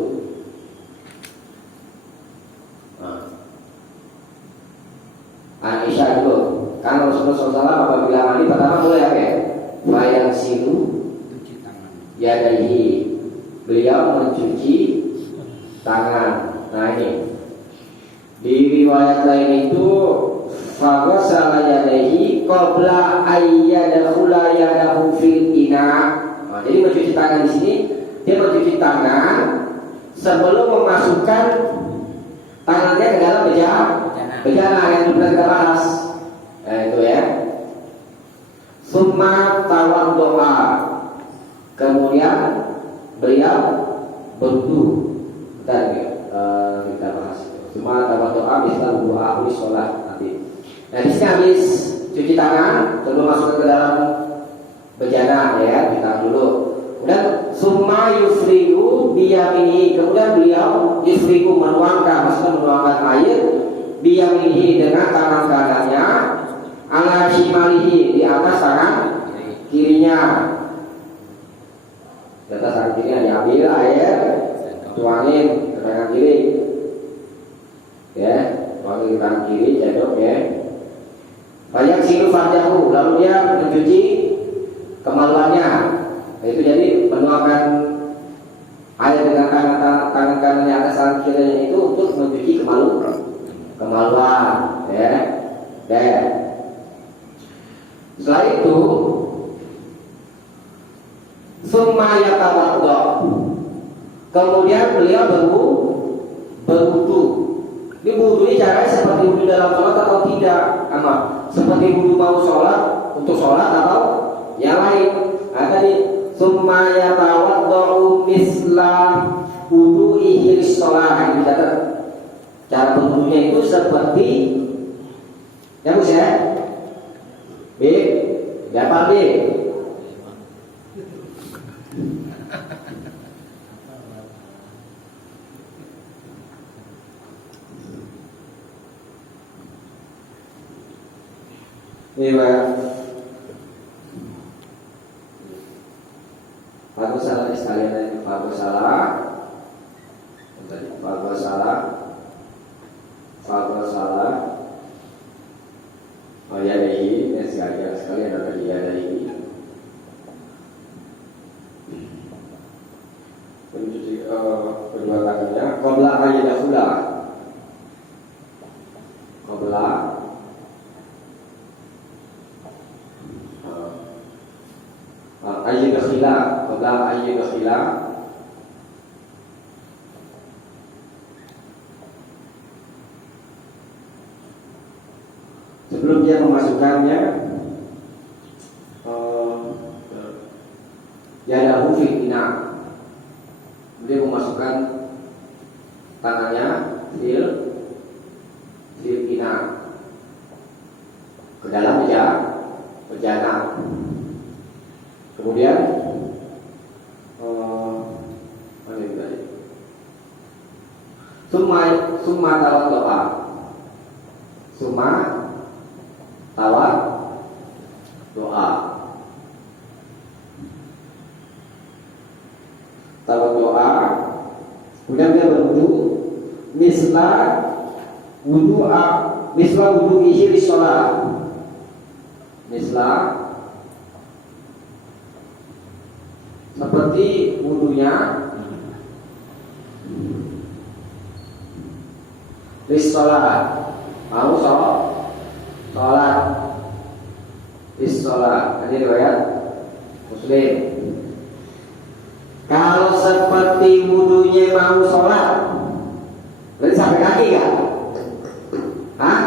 Aisyah dulu. Kan Rasulullah SAW apabila mandi pertama mulai apa ya? Bayang silu Cuci tangan. yadaihi, beliau mencuci tangan. Nah ini di riwayat lain itu faghasala yadaihi qabla ayyadkhula yadahu fil ina. Nah, jadi mencuci tangan di sini, dia mencuci tangan sebelum memasukkan tangannya ke dalam bejana yang sudah kita bahas. Nah, itu ya. Summa tawaddoa, kemudian beliau berwudu. Kita bahas. Summa tawaddoa bisa wudu ahli sholat nanti. Nah, di sini habis cuci tangan sebelum masuk ke dalam bejana ya, kita dulu. Kemudian summa yufrigu biyaminihi, kemudian beliau yufrigu menuangkan, maksudnya menuangkan air biyaminihi, dengan tangan kanannya, ala shimalihi, di atas tangan kirinya. Jatah tangan kiri diambil air, tuangin ke tangan kiri, ya, tuangin ke tangan kiri, cedok ya. Banyak silu farjahu, lalu dia mencuci kemaluannya. Itu jadi menuangkan air dengan tangan kanannya atas tangan kirinya itu untuk mencuci kemaluan, ya. Dan setelah itu summa yatawaddo, kemudian beliau berwudu. Ini wudunya caranya seperti wudu dalam sholat atau tidak? Seperti wudu mau sholat, untuk sholat atau yang lain? Tadi summa yatawaddo misla wudu'ihi lis-sholat. Cara berwudunya itu seperti ya Gus ya? B, berapa B? Iya, Pak salah sekalian dari Pak salah. Tadi Pak salah. Oh ya dari sekalian ada dia dari mencuci kedua tangannya. Qabla ayyadkhula. Qabla ayyadkhila. Qabla ayyadkhila. Sebelum dia memasukkannya yadahu fil ina, dia memasukkan tangannya fil ina ke dalam bejana. Kemudian mana itu tadi? Summa tawaddoa. Summa doa. Kemudian dia berwudu misla wudu isi sholat. Misla seperti wudunya sholat. Mau sholat ini riwayat Muslim. Kalau seperti wudunya mau sholat, berarti sampai kaki kan? Hah?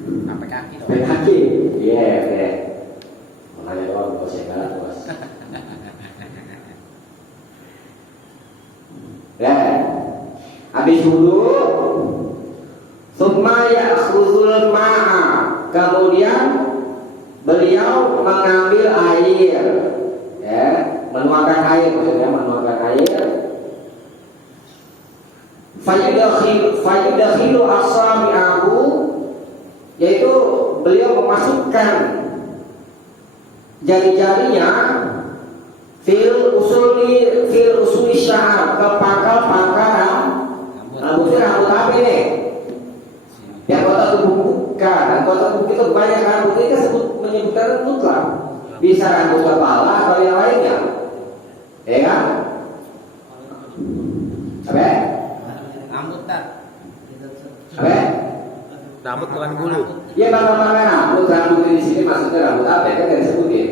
Sampai kaki dong. Sampai kaki? Iya, deh. Makanya doang bos ya kalah bos. Ya, habis wudu, summa ya'khudhul ma'a, kemudian beliau mengambil air, ya, menuangkan air, maksudnya menuangkan air. Fayudakhilu asabi'ahu, yaitu beliau memasukkan jari-jarinya fil usuli sya'ar, ke pangkal-pangkal rambut apa ini? Yang kota tubuh bukan, dan kota tubuh itu banyak rambut itu menyebutkan mutlak. Bisa rambut kepala atau yang lainnya, ya kan? Apa? Rambut tak? Apa? Rambut bukan bulu. Iya rambut di sini maksudnya rambut apa? Kan yang disebutin.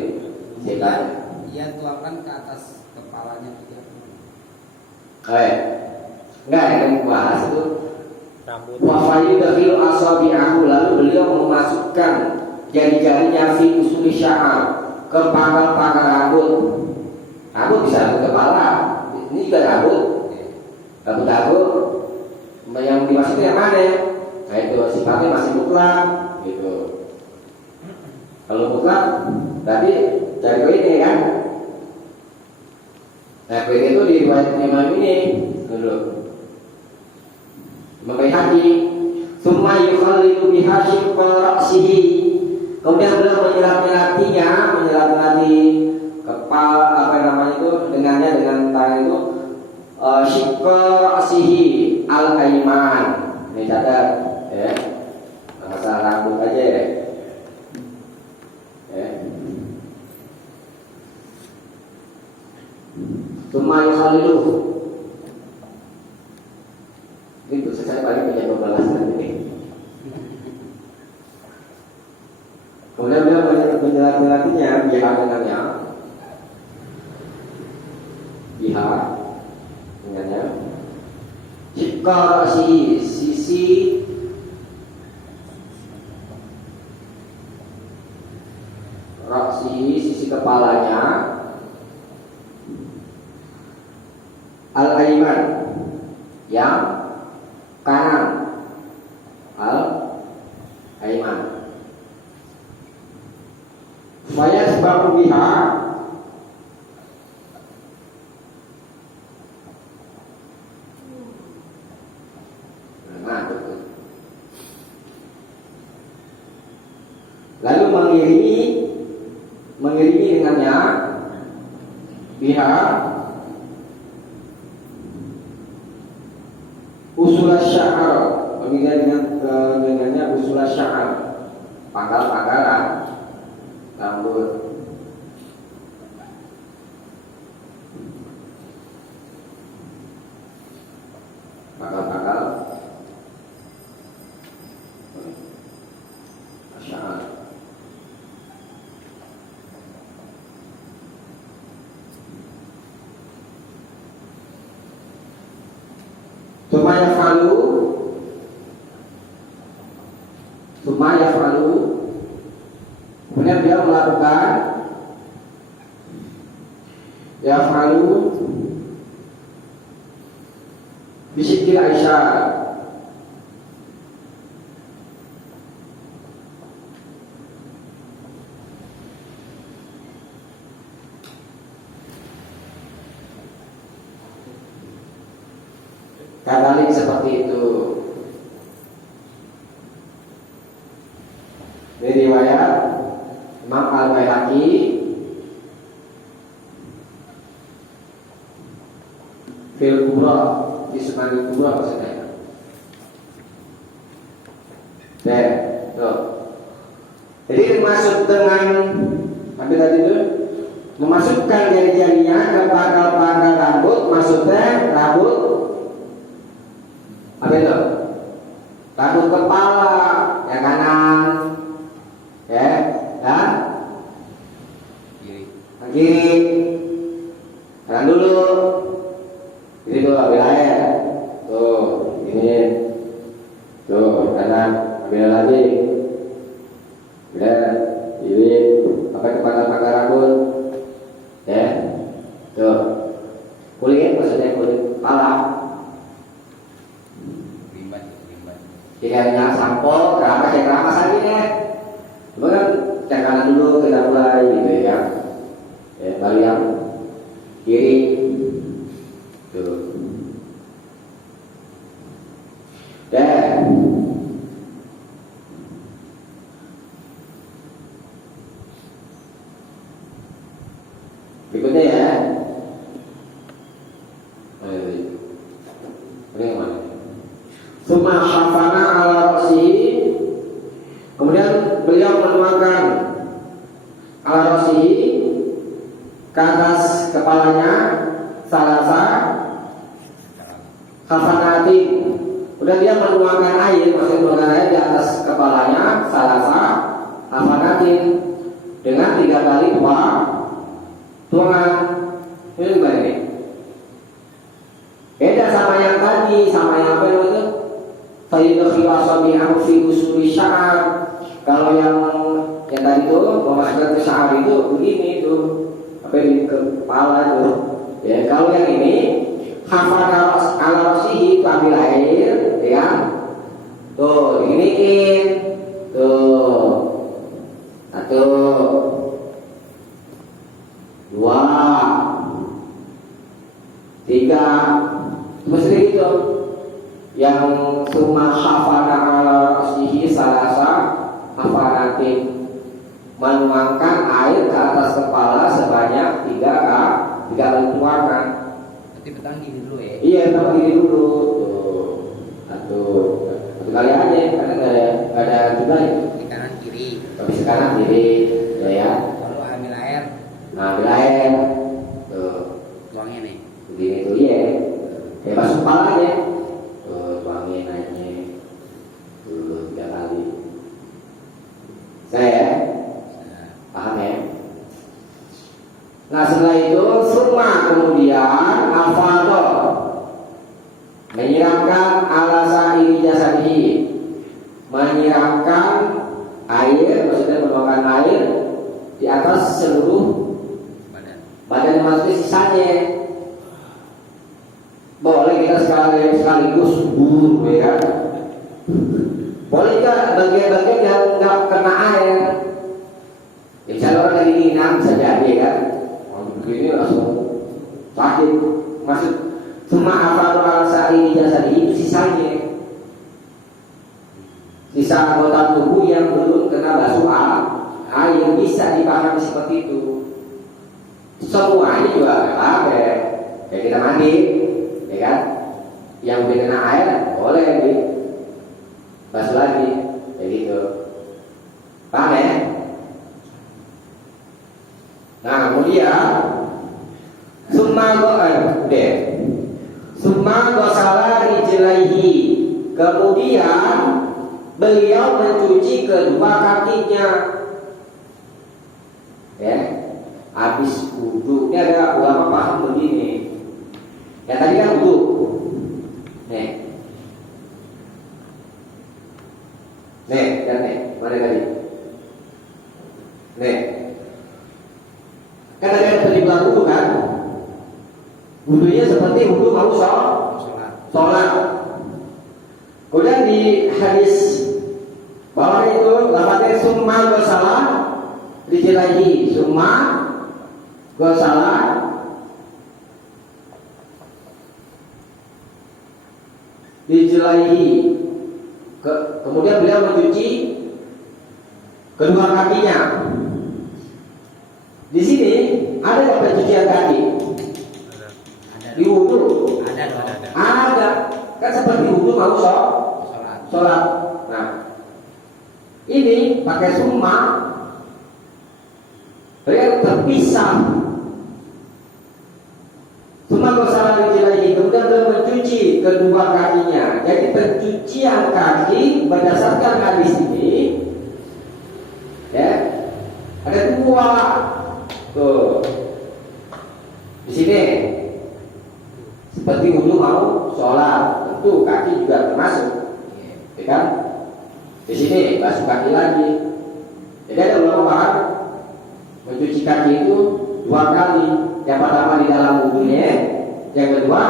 Silakan. Dia tuangkan ke atas kepalanya juga. Enggak yang bahas itu. Rambut. Wa fayudakhilu asabi'ahu, lalu beliau memasukkan jari-jarinya fi usuli sya'ar, ke pangkal-pangkal rambut. Rambut bisa rambut kepala, ini juga rambut. Rambut yang dimaksud yang mana? Nah itu sifatnya masih mutlak, gitu. Kalau mutlak, tadi dari ini kan. Nah itu di riwayat Imam ini dulu. Membayhaqi, summa yukhallilu biha shiqqal ra'sihi. Kemudian beliau menyelat-nyelati apa namanya itu dengannya dengan tangan itu syikqa asihi al aiman. Ini catat ya. Masalah rambut aja ya. Summa yukhaliluhu. Itu saya paling punya pembalasan ini. Kemudian beliau menjelaskannya biha dengannya, biha dengannya, jika sisi sisi kepalanya, al-aiman yang kanan, al-aiman. Supaya sebab biha lalu mengirimi dengannya biha usul sya'ar, dengannya usul sya'ar, pangkal-pangkalan rambut. Pangkal-pangkal sya'ar. Summa yaf'alu, kemudian dia melakukan yaf'alu bisikil Aisyah, kadalik seperti itu. Dari riwayat Imam Al-Baihaqi fil kubra, di Sunan Kubra maksudnya. Tuh. Jadi dimaksud dengan apa tadi itu? Memasukkan jari-jarinya ke pangkal-pangkal rambut, maksudnya rambut apa itu? Rambut kepala yang kanan, ya, dan kiri. Kanan dulu. Ini tuh wilayah. Tuh, ini. Tuh, kanan. Ambil lagi. Udah, ini pakai kepala-pangkal rambut. Ya. Tuh. Kulit maksudnya kulit kepala. Jadi hanya sampel keramas ya keramas lagi deh. Kemudian cek kanan dulu kita mulai gitu ya. Lalu yang kiri tuh. Berikutnya ya. Ini yang mana? Summa hafana ala ra'sihi, kemudian beliau menuangkan ala ra'sihi ke atas kepalanya salasa hafanati. Kemudian dia menuangkan air, maksudnya menuangkan air di atas kepalanya salasa hafanati dengan 3 kali tuangan. Ini gimana nih? Beda sama yang tadi, sama yang apa itu? Fayyidul khiwasabi fi usuli sya'ar. Kalau yang tadi itu memasukkan ke sya'ar itu begini itu, apa di kepala itu. Ya, kalau yang ini hafana ala rasihi, itu ambil air, ya kan? Tuh, diginiin. Tuh. 1 2 3, mesti itu. Yang summa hafana ala rasihi salasa hafanatin. menuangkan air ke atas kepala sebanyak 3 kali tuangan. Berarti petang gini dulu ya. Iya, pertama gini dulu. Tuh. Satu kali aja karena nggak ada juga itu. Di kanan kiri. Tapi sekarang kiri, ya. Lalu ambil air, Nah, ambil air. Tuh. tuangnya nih. Begini tuh ya. Kayak basuh kepala aja. Tuh, tuangin aja. Tuh, 3 kali. Saya ya? Paham ya? Nah, setelah itu summa kemudian afadho menyiramkan ala sa'iri jasadihi, menyiramkan air, maksudnya menuangkan air di atas seluruh badan, maksudnya sisanya. Boleh kita sekaligus buru, ya kan? Boleh nggak bagian-bagian yang nggak kena air? Ya, misalnya orang lagi nginam bisa jadi kan? Begini langsung sakit. Maksud cuma apa rasa ini jasa itu sisanya, sisa anggota tubuh yang belum kena basuh air bisa dipahami seperti itu. Semuanya juga apa? Kayak kita mandi, ya kan? Yang udah kena air boleh basuh lagi, kayak gitu. Paham ya? Nah, kemudian summa ghasala rijlaihi, kemudian beliau mencuci kedua kakinya. Ya, habis wudu. Ini ada ulama paham begini. Ya tadi kan wudu. Nih, dan mana tadi? Kan ada terlibat wudu kan? Wudunya seperti wudu mau sholat. Kemudian di hadis bawah itu lafaznya summa ghasala rijlaihi, summa ghasala rijlaihi. Kemudian beliau mencuci kedua kakinya. Di sini ada pencucian kaki. Di wudu ada. Kan seperti wudu mau sholat. Nah, ini pakai summa, beliau terpisah. Summa ghasala rijlaihi, kemudian beliau mencuci kedua kakinya. Jadi pencucian kaki berdasarkan hadis ini, ya, ada 2. Tuh, di sini seperti wudu mau sholat, tentu kaki juga termasuk, ya kan? Di sini basuh kaki lagi. Jadi ada ulama paham mencuci kaki itu 2 kali. Yang pertama di dalam wudunya, yang kedua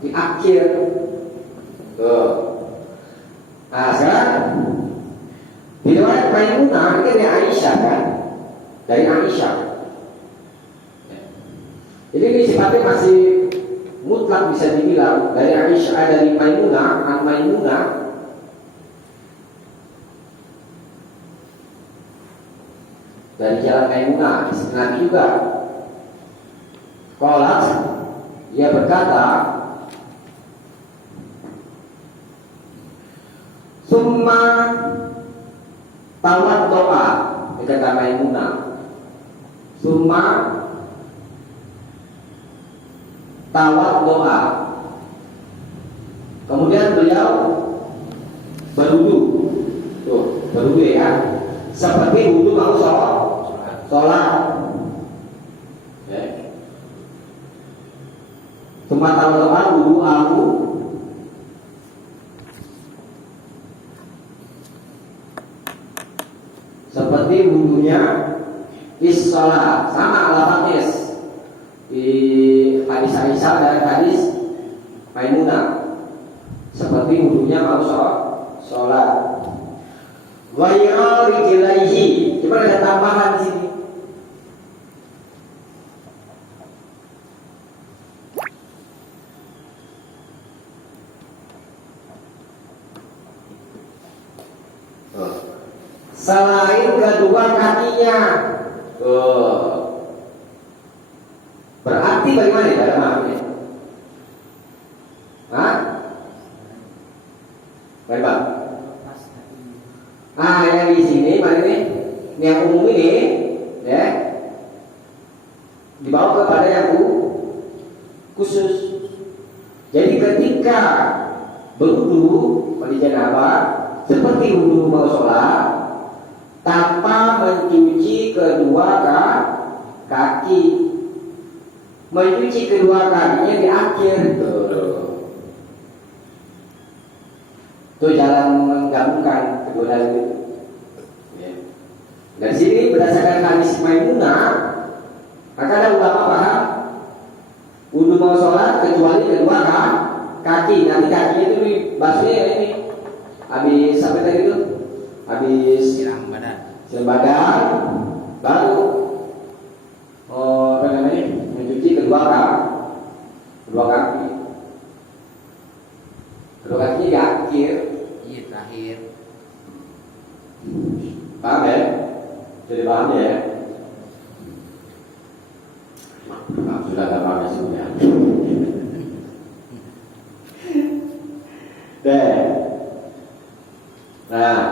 di akhir. Tuh. Nah, sekarang di riwayat Maimunah ini dari Aisyah kan? Dari Aisyah. Jadi ini sifatnya masih mutlak bisa dibilang dari Aisyah, dari Maimunah, Maimunah. Dari jalan Maimunah, Nabi juga. Qalat, ia berkata, summa tawat doa, kata Maimunah. Summa tawat doa. Kemudian beliau berwudu. Tuh, berwudu ya. Seperti wudu mau sholat. Summa tawat doa wudu aku. Seperti wudunya is-sholat, sama lafadznya di hadis Aisyah dan hadis Maimunah, seperti wudunya mau sholat. Ghayra rijlaihi, cuma ada tambahan di sini. selain kedua kakinya. Berarti bagaimana ya cara memahaminya? Hah? Baik Pak. Nah, yang di sini, mana ini? Yang umum ini, ya, dibawa kepada yang khusus. Jadi ketika berwudu mandi janabah, seperti wudu mau sholat, tanpa mencuci kedua kaki, mencuci kedua kakinya di akhir. Itu jalan menggabungkan kedua hal itu. Dari sini berdasarkan hadis Maimunah, maka ada ulama paham wudu mau sholat kecuali kedua kaki. Nanti kakinya itu dibasuhnya ini. Habis sampai tadi itu, habis siram badan, baru mencuci kedua kaki. Kedua kakinya di akhir. Iya terakhir. Paham ya? Jadi paham ya? Sudah gak paham ya sudah. Deh. Nah,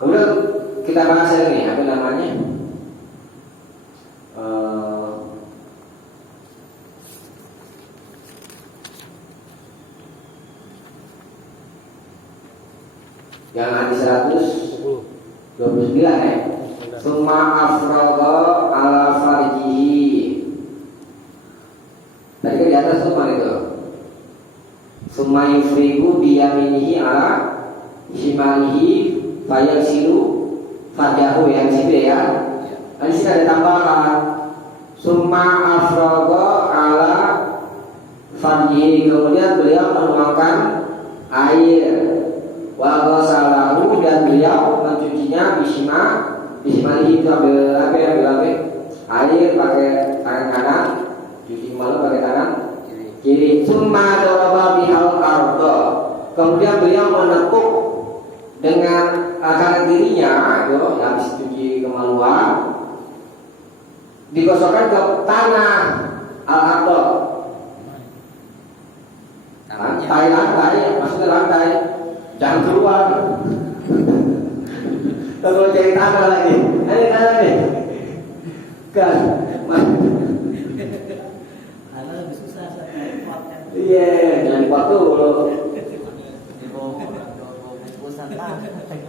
kemudian kita bahas ini apa namanya? Yang hadis 129 ya. Summa afragha ala farjihi. Tadi kan di atas tuh mana itu? Summa yufrigu biyaminihi ala shimalihi fayaksilu farjahu yang situ ya. Nanti sini ada tambahan. Summa afragha ala farjihi. Kemudian beliau menuangkan air wa ghasalahu, dan beliau mencucinya bismillah itu ambil air pakai tangan kanan, cuci kemaluan pakai tangan kiri. Summa daraba bihal ardo, kemudian beliau menepuk dengan kanan kirinya itu habis cuci kemaluan, digosokkan ke tanah al-ardo, lantai, maksudnya lantai. Jangan keluar. Kalau cari tanah lagi, ada tanah nih. Kan, Karena lebih susah saya kuat kan. iya, jangan kuat tuh kalau.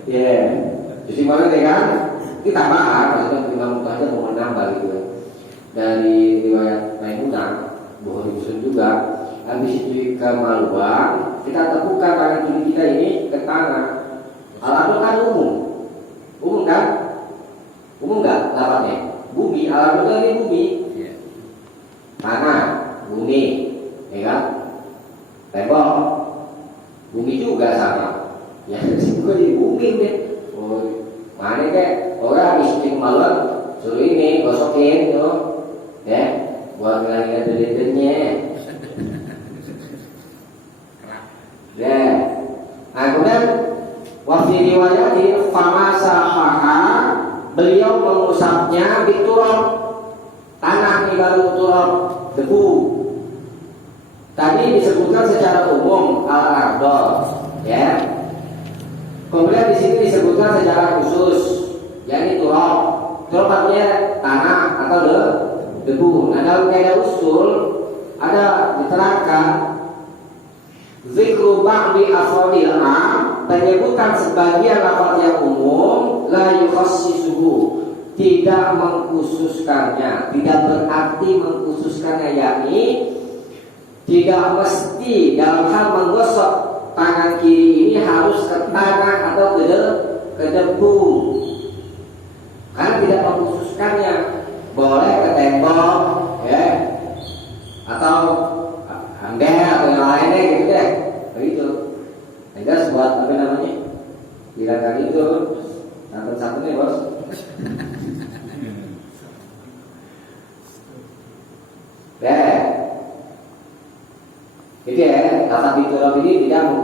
Iya, jadi mana deh kan? Kita bahas, maksudnya kita mau aja mau menambah gitu. Dari riwayat Maimunah, Bukhari Muslim juga. Habis itu kemaluan, kita tepukan tangan kiri kita ini ke tanah. Al-ardo kan umum kan? Umum nggak dapatnya? Bumi, al-ardo ini bumi. Tanah, bumi, ya kan? Tembok, bumi juga sama. Ya, situ di bumi deh. Oh, mana kek? Orang habis cuci kemaluan, suruh ini gosokin tuh, ya, buat ngilangin dedet-dedetnya. Ya, nah kemudian waktu riwayat famasahaha, beliau mengusapnya di turab, tanah ini baru turab, debu. Tadi disebutkan secara umum al-ardo, ya. Kemudian di sini disebutkan secara khusus, yakni turab. Turab artinya tanah atau debu. Nah dalam kaidah usul ada diterangkan zikru ba'di afrodil am, penyebutan sebagian lafaz yang umum, la yukhassisuhu, tidak mengkhususkannya, tidak berarti mengkhususkannya, yakni tidak mesti dalam hal menggosok tangan kiri ini harus ke tanah atau ke debu, karena tidak mengkhususkannya. Boleh ke tembok, ya, atau ember atau yang lainnya gitu deh, begitu. Tegas buat apa namanya? Gerakan itu satu-satunya bos. Gitu ya. Kata biturab ini tidak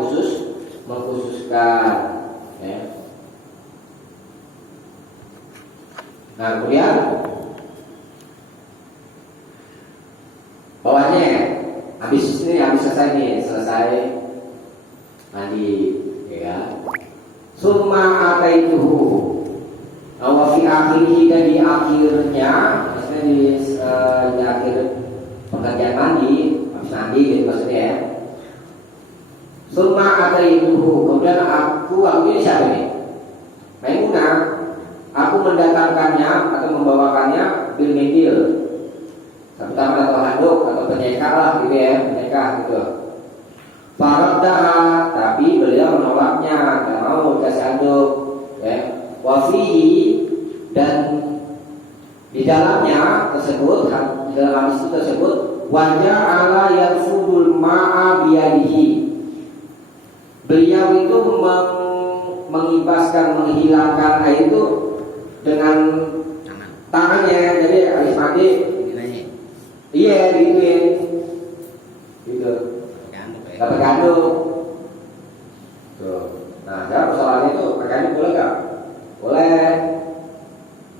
mengkhususkan, ya. Nah kemudian bawahnya habis selesai nih, selesai mandi, ya. Summa ataituhu wa fi akhirih, dan di akhirnya, maksudnya di akhir pengerjaan mandi, habis mandi gitu maksudnya ya. Summa ataituhu, kemudian aku ini siapa nih? Maimunah, aku mendatangkannya atau membawakannya bil mindil, terutama atau handuk atau penyeka lah gitu ya, penyeka gitu. Faraddaha, tapi beliau menolaknya, tidak mau dikasih handuk, ya. Wafihi, dan di dalamnya tersebut, di dalam hadis itu tersebut, wajah ala yarfudul ma'a biyadihi. Beliau itu menghilangkan air itu dengan tangannya, jadi habis mandi, iya digituin, gitu. Gak pakai handuk. Tuh. Nah, sekarang persoalannya itu pakai handuk boleh gak? Boleh.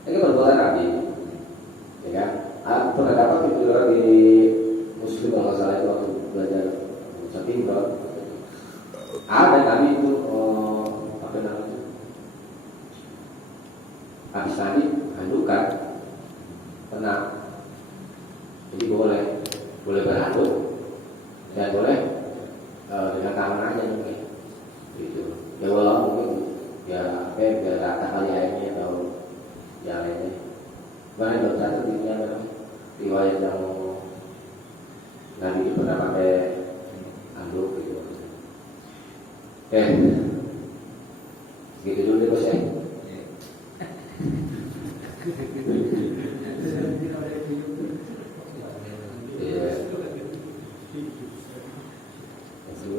Ini perbuatan Nabi, ya kan? Aku pernah dapat itu di Muslim kalau salah itu waktu belajar Satimba. Ada Nabi itu apa namanya? Habis tadi handukan, tenang. Jadi boleh berhanduk dan boleh dengan tangan aja mungkin, gitu. Ya walau mungkin ya biar rata kali airnya atau yang lainnya. Bahkan baru satu riwayat yang Nabi itu pernah pakai handuk gitu. Gitu dulu deh bos ya.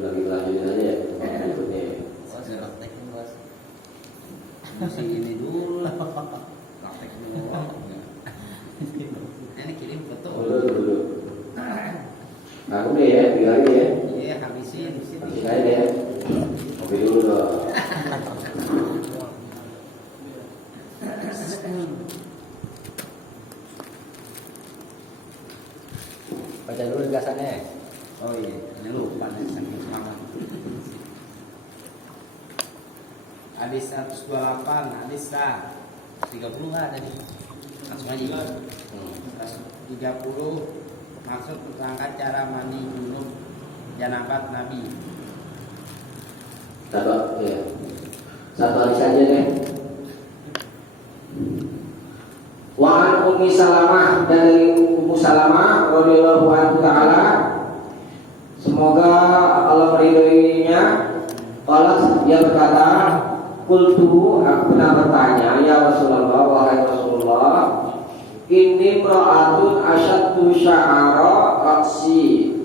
Lagi lanjutin aja ya, berikutnya. Masih ini dulu lah, praktek dulu. Ini kirim foto. Dulu. Aku deh ya, tiga lagi ya. Iya, habisin. Habisin aja ya. Kopi dulu dong. Baca dulu gagasannya. Oh iya, ini lupa nih saking semangat. Hadis 128, hadis 30 nggak tadi? Langsung aja. 130 maksud terangkat cara mandi junub janabat Nabi. Satu hadis aja deh. Wa an Ummi Salamah, dari Ummu Salamah radhiyallahu anha taala, semoga Allah meridhoinya. Allah dia berkata, qultu, aku pernah bertanya, ya Rasulullah, wahai Rasulullah, inni imra'atun asyaddu sya'ara ra'si.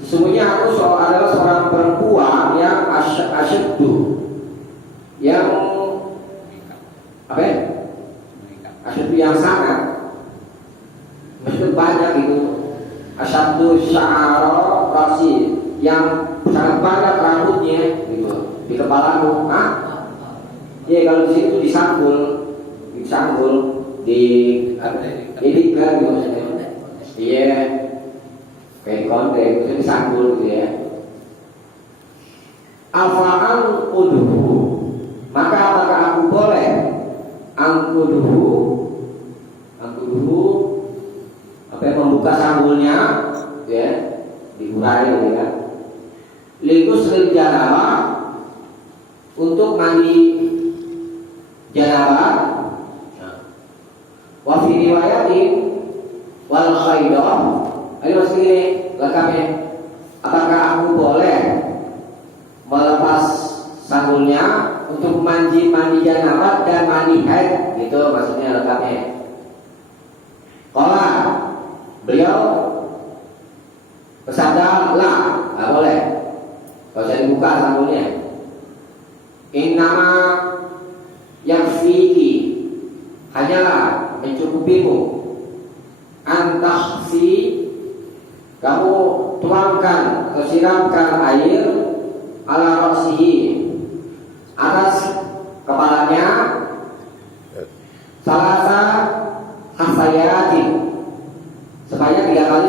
Sesungguhnya aku adalah seorang perempuan yang asyaddu, yang apa ya? Asyaddu yang sangat, maksudnya banyak itu. Asyaddu sya'ara ra'si, yang sangat banyak rambutnya gitu di kepalaku. Iya, kalau di situ disanggul, diikat gitu maksudnya. Iya, kayak konde, itu disanggul gitu ya. Afa'al uduhu, maka apakah aku boleh angkuduhu apa yang membuka sanggulnya, ya, diburai gitu ya. Likus janabah, untuk mandi janabah. Wa fi riwayatin wal khaidah. Ayo mas ini lengkapnya. Apakah aku boleh melepas sanggulnya untuk mandi janabah dan mandi haid? Gitu maksudnya lengkapnya. Qala, beliau bersabda, lah, nggak boleh. Kalau saya dibuka sanggulnya, innama yakfiki, hanyalah mencukupimu, antahfi, kamu tuangkan atau siramkan air ala ra'sihi, atas kepalanya salasa hasayatin, sebanyak 3 kali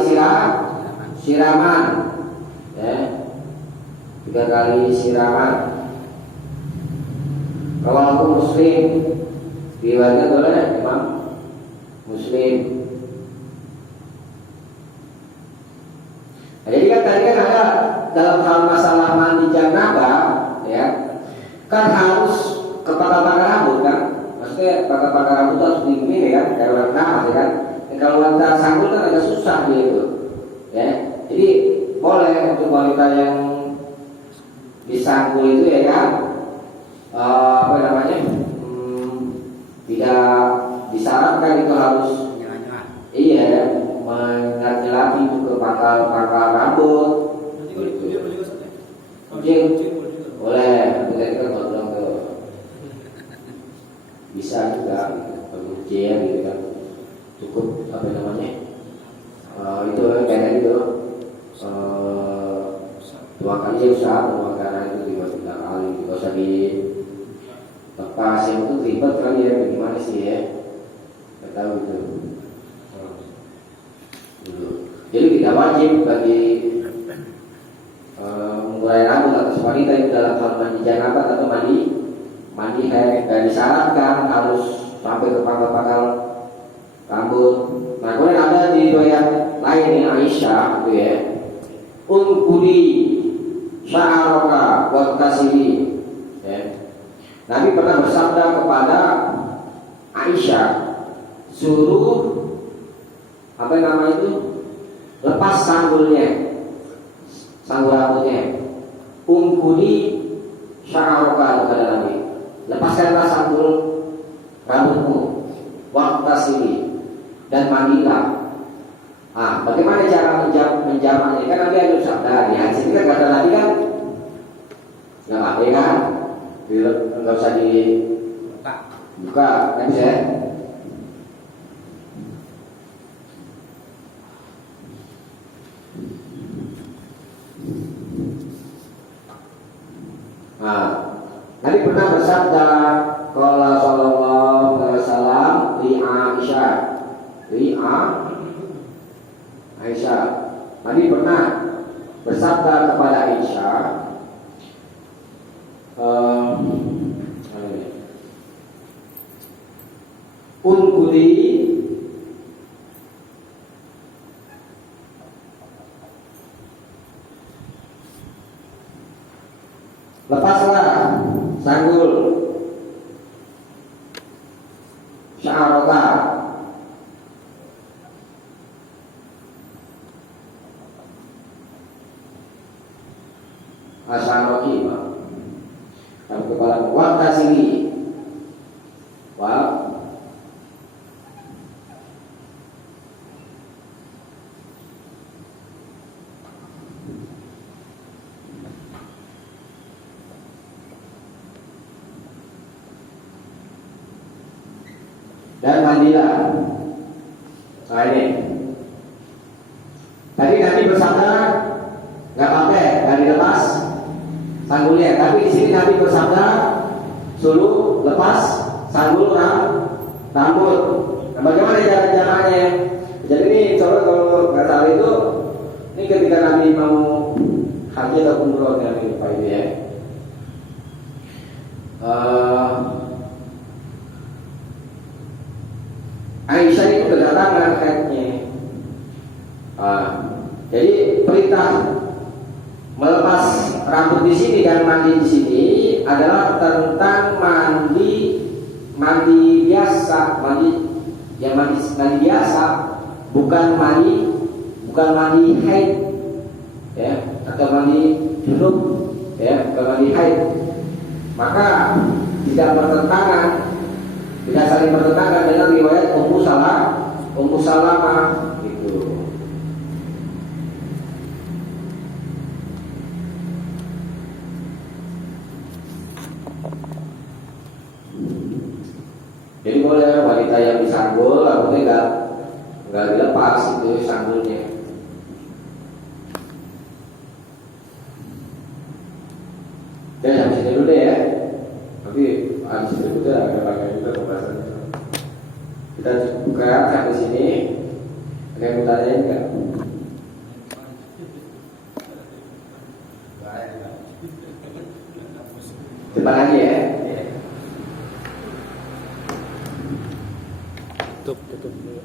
siraman, ya, 3 kali siraman. Kalau Muslim riwayatkan oleh Imam Muslim. Nah, jadi kan tadi kan ada dalam hal masalah mandi janabah, ya, kan harus kepala-pala rambut kan, maksudnya pakar-pakar rambut itu harus digini kan, kayak orang nafas ya kan. Kalau wanita sanggul kan agak susah dia itu, ya. Jadi boleh untuk wanita yang disanggul itu ya kan, apa namanya, tidak disyaratkan itu harus iya menyelami itu ke pangkal rambut. Kucing boleh, kita kan bilang ke bisa juga kucing gitu kan, cukup apa namanya itu kayak itu 2 kali ya usaha pemakaran itu 3 kali, tidak usah di lepas yang itu ribet kali ya, bagaimana sih ya, nggak tahu itu. Jadi tidak wajib bagi memulai rambut atas wanita itu dalam hal mandi janabah atau mandi haid, dan disyaratkan harus sampai ke pangkal-pangkal rambut. Nah, kemudian ada di riwayat lain yang Aisyah itu ya, unqudi sya'araka wa tasili, ya. Nabi pernah bersabda kepada Aisyah, suruh apa nama itu, lepas sanggulnya, sanggul rambutnya. Unqudi sya'araka, kepada Nabi, lepaskanlah sanggul rambutmu, wa tasili, dan mandilah. Ah, bagaimana cara menjamaknya? Kan Nabi ada sabda di hadis ini kan, kata Nabi kan nggak apa kan, nggak usah dibuka, kan bisa. Nah, Nabi pernah bersabda, qala sallallahu alaihi wasallam li Aisyah. Nabi pernah bersabda kepada Aisyah, unqudi lepaslah sanggul sya'araka, asy'araki, kalau kepala waktu sini, dan mandilah. Nah ini tadi Nabi bersabda nggak pakai, nggak dilepas sanggulnya, tapi di sini Nabi bersabda suruh lepas sanggul rambut. Nah, bagaimana caranya? Jadi ini coba kalau nggak salah itu, ini ketika Nabi mau haji atau umroh dari Pak ini ya. Aisyah itu kedatangan haidnya. Jadi perintah melepas rambut di sini dan mandi di sini adalah tentang mandi biasa, mandi biasa, bukan mandi haid, ya, atau mandi junub, ya, bukan mandi haid. Maka tidak bertentangan, tidak saling bertentangan dengan riwayat Ummu Salamah gitu. Jadi boleh wanita yang disanggul rambutnya nggak dilepas itu sanggulnya. buka sampai sini. Ada yang mau tanya enggak? Cepat lagi ya. Tutup dulu.